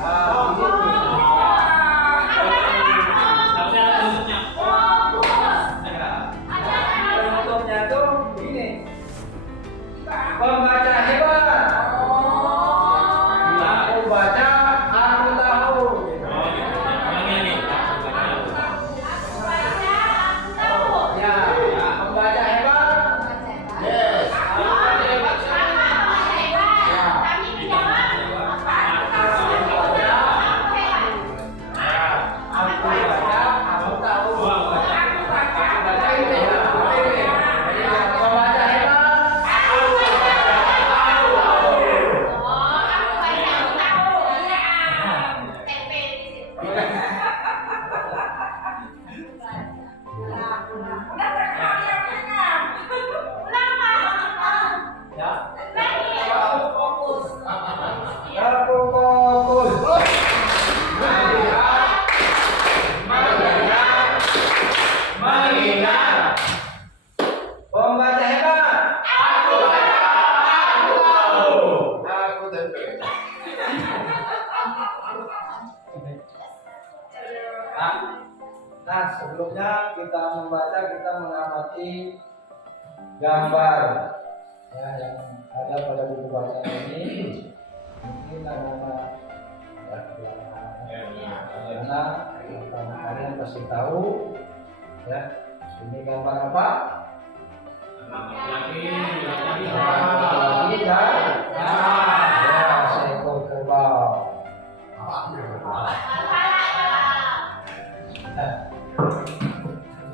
Harusnya ada bentuknya. Penutupnya tuh begini. Pembaca hebat. Aku baca, aku tahu. Oh, gitu. Ulangi lagi. Ya, pembaca hebat. Aku baca hebat. Aku baca, aku tahu. Baca ini ya. Pembaca hebat. Ya. Tepuk fokus. Melihat, mendengar, mengingat. Pembaca hebat. Aku tahu. Aku tempe. Nah, sebelumnya kita membaca, kita mengamati gambar ya yang ada pada buku bacaan ini. Mungkin anak-anak karena kalian pasti tahu ya ini gambar apa? Laki-laki, Laki dan ya seekor kerbau.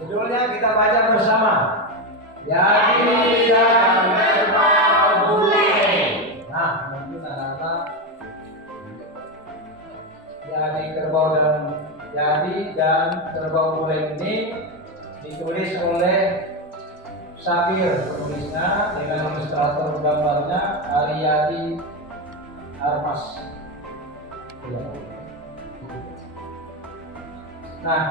Judulnya kita baca bersama. Yadi dan kerbau guling. Nah, mungkin anak-anak Yadi dan kerbau guling ini ditulis oleh Sabir penulisnya dengan ilustrator gambarnya Ariyadi Armas. Nah,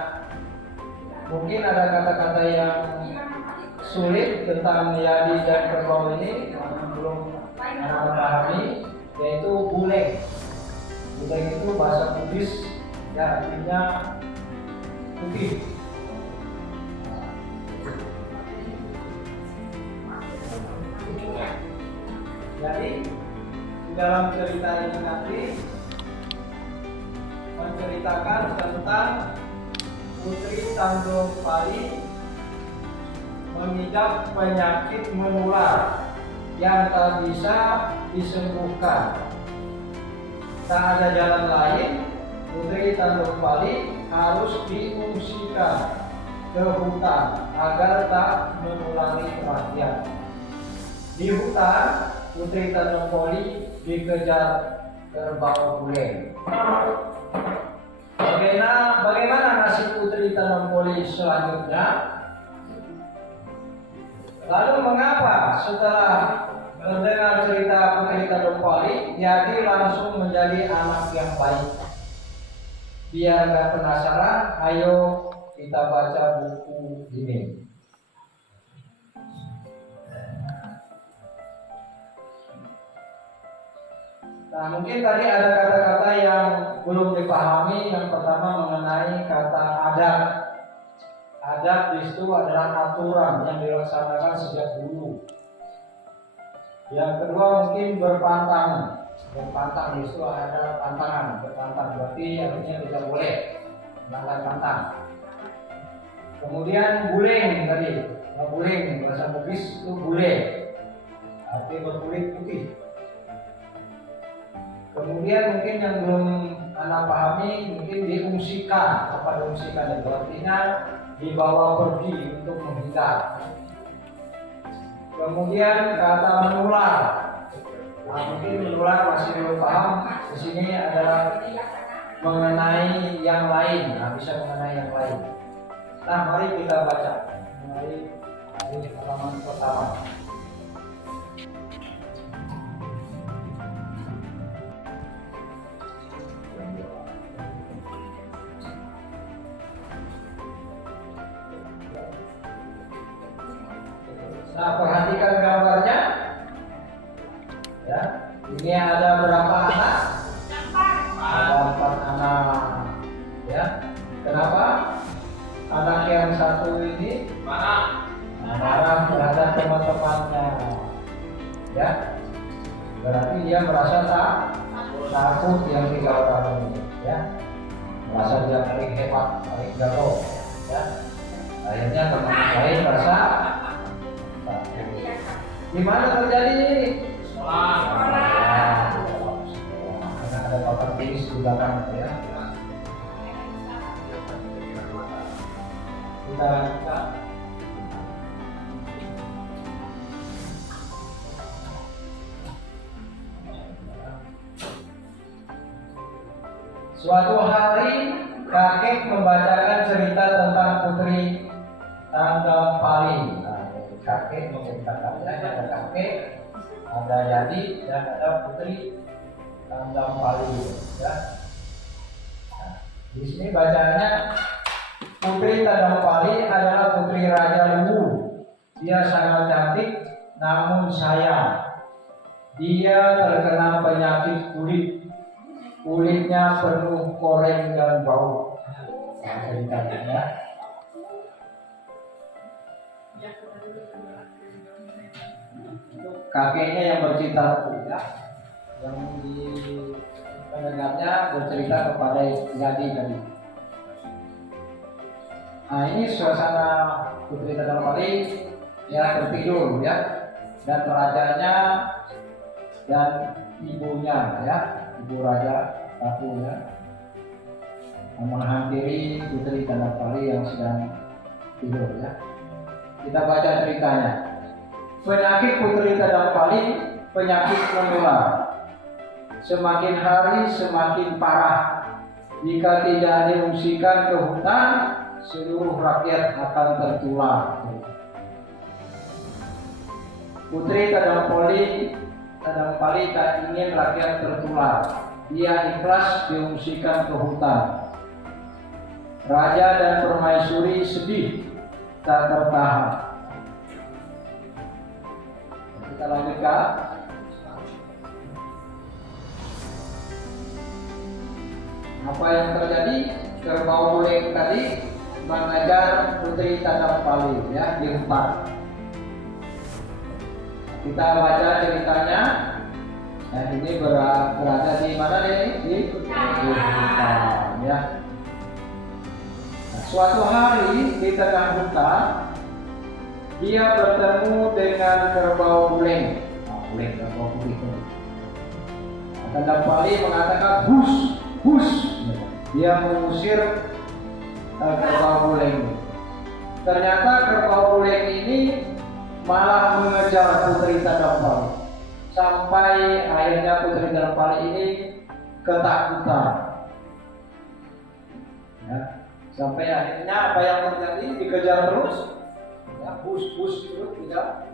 mungkin ada kata-kata yang sulit tentang Yadi dan kerbau ini yang belum anak pahami, yaitu guling. Guling itu bahasa Bugis, ya artinya putih. Jadi di dalam cerita ini nanti menceritakan tentang Putri Tanjung Pali mengidap penyakit menular yang tak bisa disembuhkan. Tak ada jalan lain, Putri Tanjung Pali harus diungsikan ke hutan agar tak menulari kematian. Di hutan, Putri Tanjung Pali dikejar kerbau guling. Bagaimana nasib Putri Tanjung Pali selanjutnya? Lalu mengapa setelah mendengar cerita Putri Tanjung Pali, Yadi langsung menjadi anak yang baik? Biar nggak penasaran, ayo kita baca buku ini. Nah, mungkin tadi ada kata-kata yang belum dipahami. Yang pertama mengenai kata adat. Adat di situ adalah aturan yang dilaksanakan sejak dulu. Yang kedua mungkin berpantang. Berpantang di situ ada pantangan. Berpantang berarti artinya tidak boleh melanggar pantang. Kemudian guling tadi. Guling bahasa Bugis itu guling. Artinya berkulit putih. Kemudian mungkin yang belum anak pahami, mungkin diungsikan. Apa diungsikan itu artinya dibawa pergi untuk menghindar. Kemudian kata menular. Nah, mungkin menular masih belum paham. Di sini ada mengenai yang lain. Nah, bisa mengenai yang lain. Nah, mari kita baca. Mari halaman pertama. Nah, perhatikan gambarnya. Ya, ini ada berapa anak? Ada 4 anak. Ya, kenapa? Anak yang satu ini marah terhadap teman-temannya. Ya, berarti dia merasa takut yang 3 orang ini. Ya, merasa dia paling hebat, paling jago. Ya, akhirnya teman lain merasa di mana terjadi ini? Sekolah. Karena ada papan tulis di belakang ya. Kita lanjutkan. Suatu hari kakek membacakan cerita tentang putri Tanggang Pali. Kakek menceritakan ada kakek, ada Yadi dan ada putri Tanggang Pali. Ya. Nah, di sini bacanya putri Tanggang Pali adalah putri Raja Luwu. Dia sangat cantik, namun sayang. Dia terkena penyakit kulit. Kulitnya penuh koreng dan bau. Nah, ceritanya. Kakeknya yang bercerita ya, yang di pendengarnya bercerita kepada Yadi tadi. Nah, ini suasana putri Tanggang Pali ya tertidur ya, dan rajanya dan ibunya ya, ibu raja Ratu ya, menghampiri putri Tanggang Pali yang sedang tidur ya. Kita baca ceritanya. Penyakit putri Tanggang Pali penyakit menular. Semakin hari semakin parah. Jika tidak diungsikan ke hutan, seluruh rakyat akan tertular. Putri Tanggang Pali tak ingin rakyat tertular. Dia ikhlas diungsikan ke hutan. Raja dan permaisuri sedih tak tertahan. Kita lanjutkan. Apa yang terjadi? Kerbau Buleng tadi mengejar putri Tanggang Pali ya di hutan. Kita baca ceritanya. Nah, ini berada di mana nih? Di hutan ya. Nah, suatu hari di tengah hutan dia bertemu dengan kerbau Buleng. Buleng kerbau putih itu. Tanggang Pali mengatakan hus, hus. Dia mengusir kerbau Buleng. Ternyata kerbau Buleng ini malah mengejar putri Tanggang Pali. Sampai akhirnya putri Tanggang Pali ini ketakutan. Ya. Sampai akhirnya apa yang terjadi? Dikejar terus. Ya, bus itu tidak.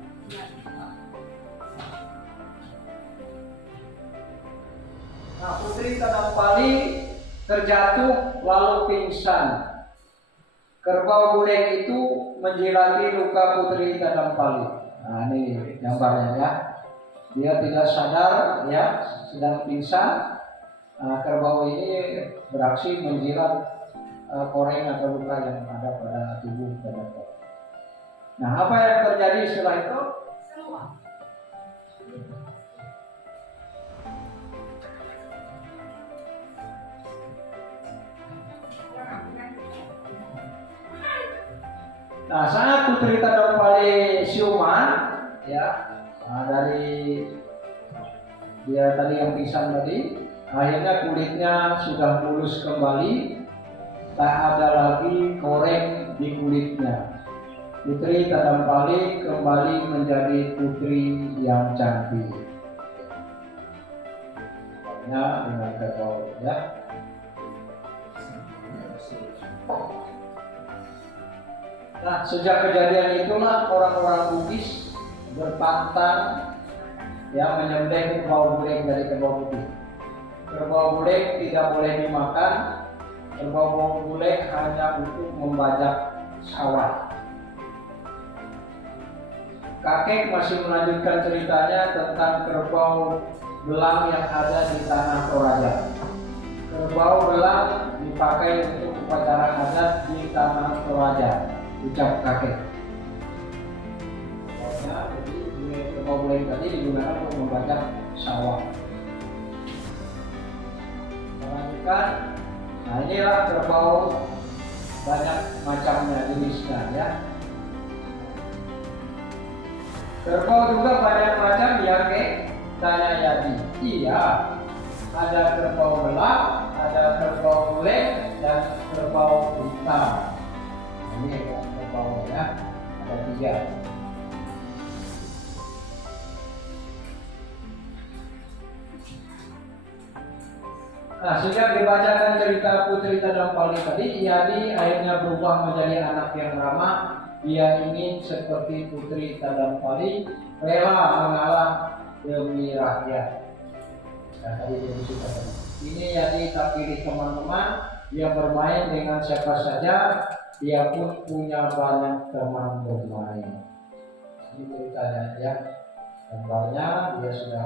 Nah, putri Tanggang Pali terjatuh lalu pingsan. Kerbau Buleng itu menjilati luka putri Tanggang Pali. Nah, ini gambarnya ya. Dia tidak sadar ya, sedang pingsan. Nah, kerbau ini beraksi menjilat koreng atau luka yang ada pada tubuh Tanggang Pali. Nah, apa yang terjadi setelah itu? Nah, saat putri Tanggang Pali siuman, ya, dari dia tadi yang pingsan tadi, akhirnya kulitnya sudah mulus kembali, tak ada lagi koreng di kulitnya. Putri Tadampali kembali menjadi putri yang cantik. Dengan kerbau ya. Nah, sejak kejadian itulah orang-orang Bugis berpantang ya menyembelih kerbau guleng dari kerbau putih. Kerbau guleng tidak boleh dimakan. Kerbau guleng hanya untuk membajak sawah. Kakek masih melanjutkan ceritanya tentang kerbau belang yang ada di tanah Toraja. Kerbau belang dipakai untuk upacara adat di tanah Toraja, ucap kakek. Jadi kerbau belang tadi digunakan untuk membajak sawah. Melanjutkan, nah inilah kerbau banyak macamnya jenisnya ya. Kerbau juga banyak macam ya kek, tanya Yadi. Iya, ada kerbau belang, ada kerbau guleng, dan kerbau hitam. Ini kerbau ya, ada 3. Nah, sejak dibacakan cerita Putri Tadampali tadi, Yadi akhirnya berubah menjadi anak yang ramah. Dia ingin seperti Putri Tadampali, rela mengalah demi rakyat. Nah, tadi dia suka tadi. Ini Yadi tak pilih teman-teman, dia bermain dengan siapa saja, dia pun punya banyak teman bermain. Ini ceritanya ya. Gambarnya dia sudah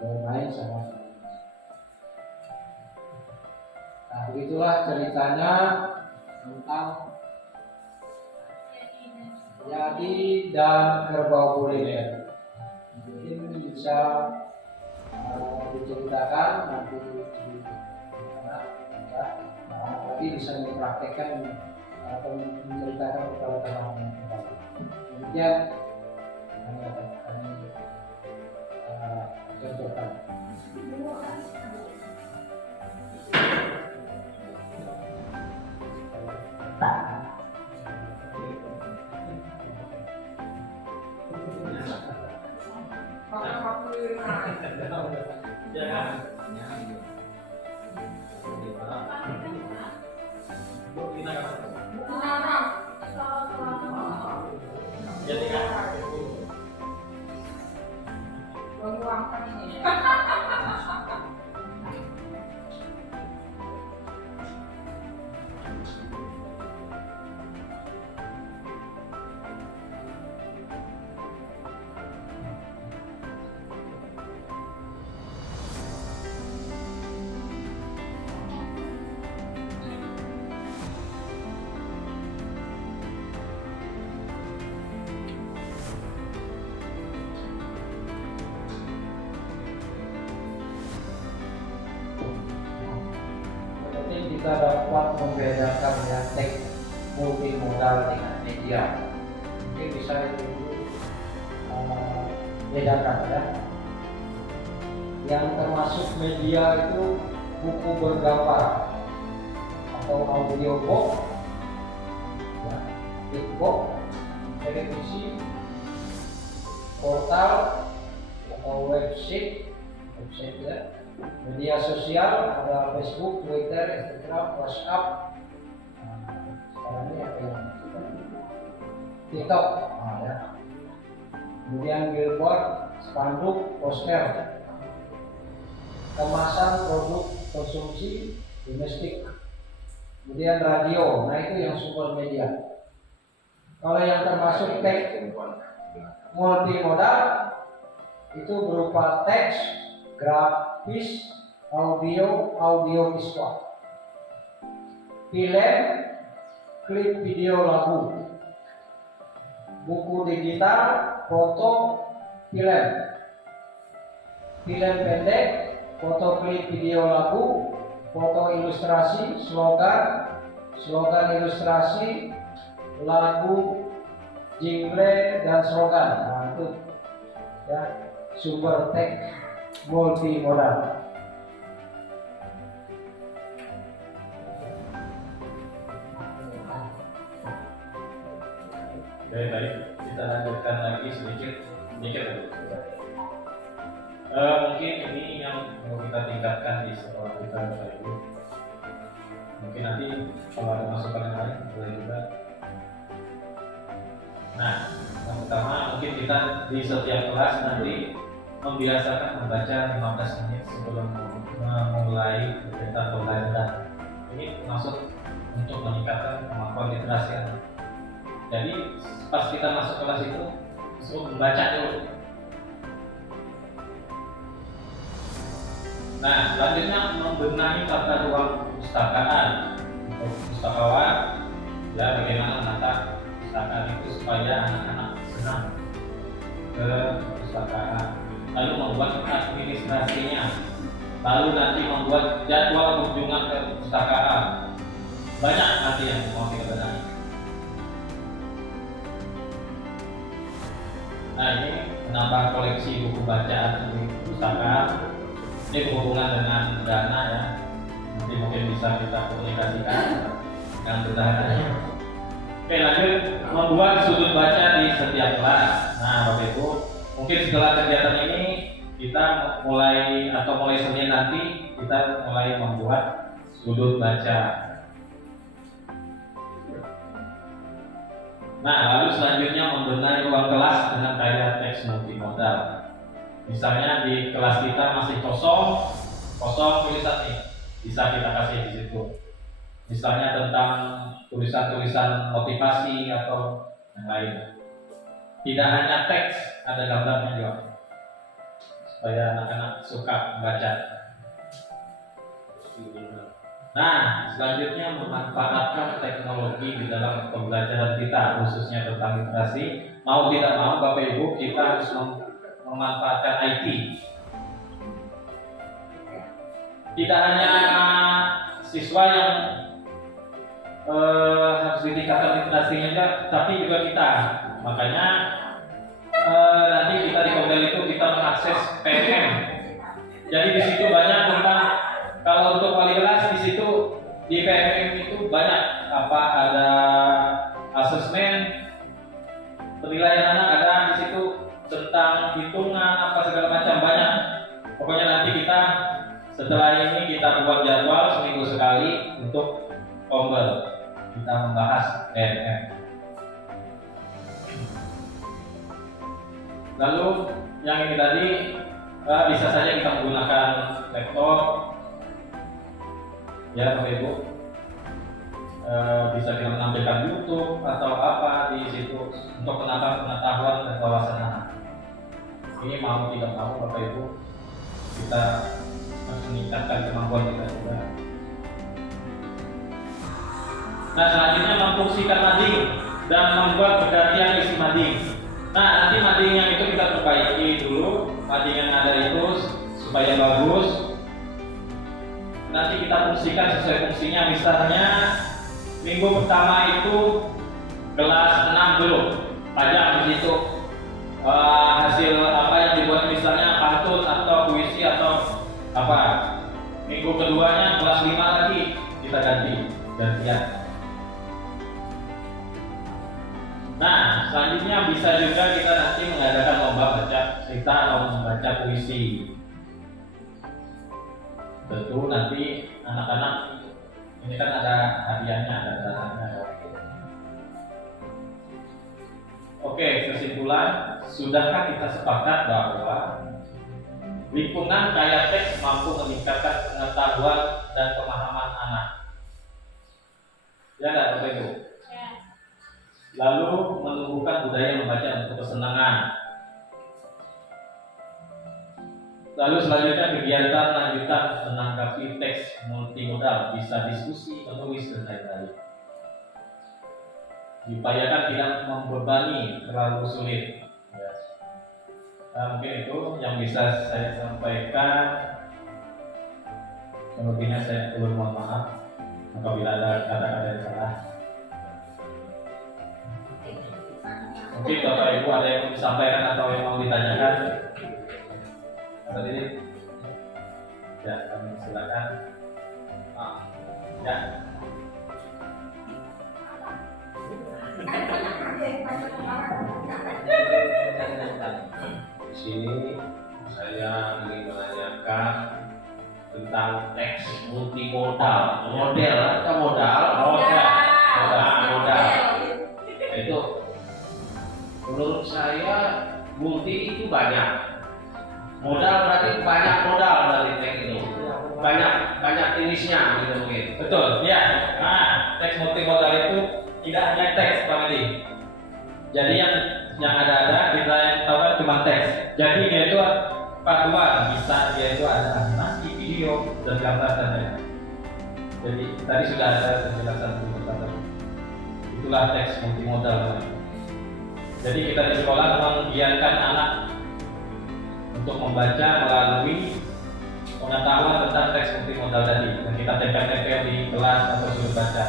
bermain sama. Nah, begitulah ceritanya tentang Yadi dan kerbau guleng. Mungkin bisa diceritakan nanti nanti bisa dipraktekkan atau menceritakan kepada teman-teman. Kemudian kami contohkan. Kita dapat membedakan ya teks multimodal dengan media. Mungkin bisa bedakan ya. Yang termasuk media itu buku bergambar atau audiobook, ya, book, televisi, portal atau website ya. Media sosial ada Facebook, Twitter, Instagram, WhatsApp. Sekarang ini apa yang TikTok, ya. Kemudian billboard, spanduk, poster, kemasan produk konsumsi domestik. Kemudian radio, nah itu yang sumber media. Kalau yang termasuk teks multimodal itu berupa teks, grafis, audio visual, film, klip video lagu, buku digital, foto, film pendek, foto klip video lagu, foto ilustrasi, slogan ilustrasi, lagu, jingle dan slogan. Nah itu ya sumber teks multimodal. Oke, baik. Kita lanjutkan lagi sedikit dulu. Mungkin ini yang mau kita tingkatkan di sekolah kita, Bapak Ibu. Mungkin nanti kalau ada masukan yang lain boleh juga. Nah, yang pertama mungkin kita di setiap kelas nanti membiasakan membaca 15 menit sebelum memulai kegiatan pembelajaran. Ini maksud untuk meningkatkan kemampuan literasi anak. Jadi pas kita masuk kelas itu suruh membaca dulu. Nah, selanjutnya membenahi tata ruang perpustakaan. Untuk pustakawan, ya bagaimana menata perpustakaan itu supaya anak-anak senang ke perpustakaan. Lalu membuat administrasinya. Lalu nanti membuat jadwal kunjungan ke perpustakaan. Banyak nanti yang mau kita benahi. Nah, ini menambah koleksi buku bacaan di perpustakaan. Ini berhubungan dengan dana ya. Nanti mungkin bisa kita komunikasikan dengan bendaharanya. Oke, lanjut membuat sudut baca di setiap kelas. Nah, Bapak Ibu, mungkin setelah kegiatan ini kita mulai Senin nanti kita mulai membuat sudut baca. Nah, lalu selanjutnya membenahi ruang kelas dengan karya teks multimodal. Misalnya di kelas kita masih kosong tulisan nih, bisa kita kasih di situ. Misalnya tentang tulisan-tulisan motivasi atau yang lain. Tidak hanya teks, ada gambarnya juga, supaya anak-anak suka membaca. Nah, selanjutnya memanfaatkan teknologi di dalam pembelajaran kita, khususnya tentang literasi. Mau tidak mau, Bapak Ibu, kita harus memanfaatkan IT. Tidak hanya siswa yang harus ditingkatkan literasinya, tapi juga kita. Makanya nanti kita di Komdel itu kita mengakses PMM. Jadi di situ banyak tentang, kalau untuk wali kelas di situ di PMM itu banyak ada asesmen, penilaian anak ada di situ, tentang hitungan apa segala macam banyak. Pokoknya nanti kita setelah ini kita buat jadwal seminggu sekali untuk Komdel, kita membahas PMM. Lalu yang ini tadi bisa saja kita menggunakan laptop, ya Bapak Ibu. Bisa kita menampilkan YouTube atau apa di situ untuk menambah pengetahuan dan wawasan anak. Ini mau tidak mau Bapak Ibu, kita harus meningkatkan kemampuan kita juga. Nah, selanjutnya memfungsikan mading dan membuat pergantian isi mading. Nah, nanti madingnya itu kita perbaiki dulu, mading yang ada itu supaya bagus. Nanti kita fungsikan sesuai fungsinya. Misalnya minggu pertama itu kelas 6 dulu, pajak di situ hasil apa yang dibuat, misalnya pantun atau puisi atau apa. Minggu keduanya kelas 5 lagi kita gantian. Nah, selanjutnya bisa juga kita nanti mengadakan lomba baca cerita atau membaca puisi. Tentu nanti anak-anak ini kan ada hadiahnya, ada dananya. Oke, kesimpulan, sudahkah kita sepakat bahwa lingkungan kaya teks mampu meningkatkan pengetahuan dan pemahaman anak? Ya nggak, Bapak Ibu? Ya. Lalu menumbuhkan budaya membaca untuk kesenangan. Lalu selanjutnya kegiatan lanjutan menanggapi teks multimodal, bisa diskusi, menulis, dan lain-lain. Diupayakan tidak membebani terlalu sulit. Ya. Nah, mungkin itu yang bisa saya sampaikan. Selebihnya saya perlu mohon maaf apabila ada kata-kata yang salah. Mungkin Bapak Ibu ada yang mau disampaikan atau yang mau ditanyakan? Apa ini? Ya, kami silakan. Ya. sini saya ingin menanyakan tentang teks multimodal. Model atau modal? Modal. Itu menurut saya multi itu banyak. Modal berarti banyak modal dari teks itu. Banyak jenisnya gitu mungkin. Betul, ya. Nah, teks multimodal itu tidak hanya teks, Pak Edi. Jadi yang ada kita tahu kan cuma teks. Jadi dia itu paduan, bisa dia itu ada animasi, video, dan gambar saja. Jadi tadi sudah ada penjelasan tadi. Itulah teks multimodal. Jadi kita di sekolah menggiatkan anak untuk membaca melalui pengetahuan tentang teks multimodal tadi yang kita tempel-tempel di kelas atau suruh baca.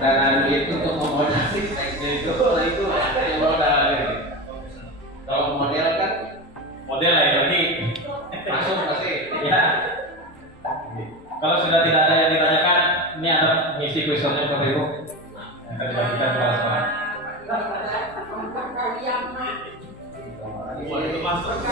Dan itu untuk memodali teksnya itu yang modal gitu. Kalau model kan Model lah ini. masuk pasti. Ya. Kalau sudah tidak ada yang ditanyakan, ini ada misi kuesioner Bapak Ibu yang akan dibagikan kepada sekolah. Boleh masuk ke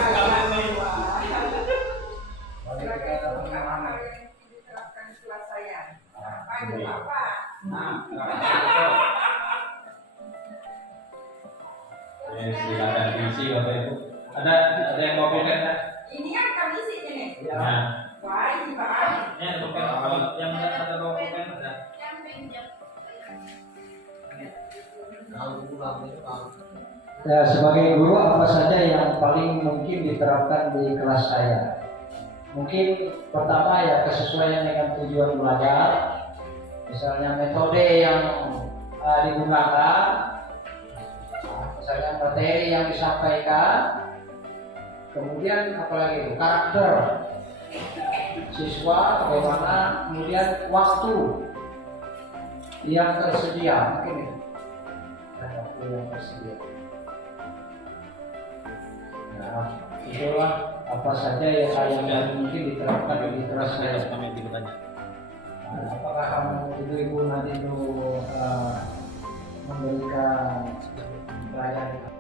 Ya, silakan diisi Bapak Ibu. Ada yang mau komen? Ini yang kami sih ini. Nah, Baik, baik. ini ada komen. Kalau yang ada mau komen ada. Ya, sebagai guru apa saja yang paling mungkin diterapkan di kelas saya? Mungkin pertama ya kesesuaian dengan tujuan belajar. Misalnya metode yang digunakan, misalnya materi yang disampaikan, kemudian apalagi itu karakter siswa, bagaimana kemudian waktu yang tersedia, mungkin itu waktu yang tersedia. Nah, itulah apa saja yang mungkin diterapkan di kelas saya. Nah, apakah kamu ibu-ibu nanti itu memberikan pelajaran?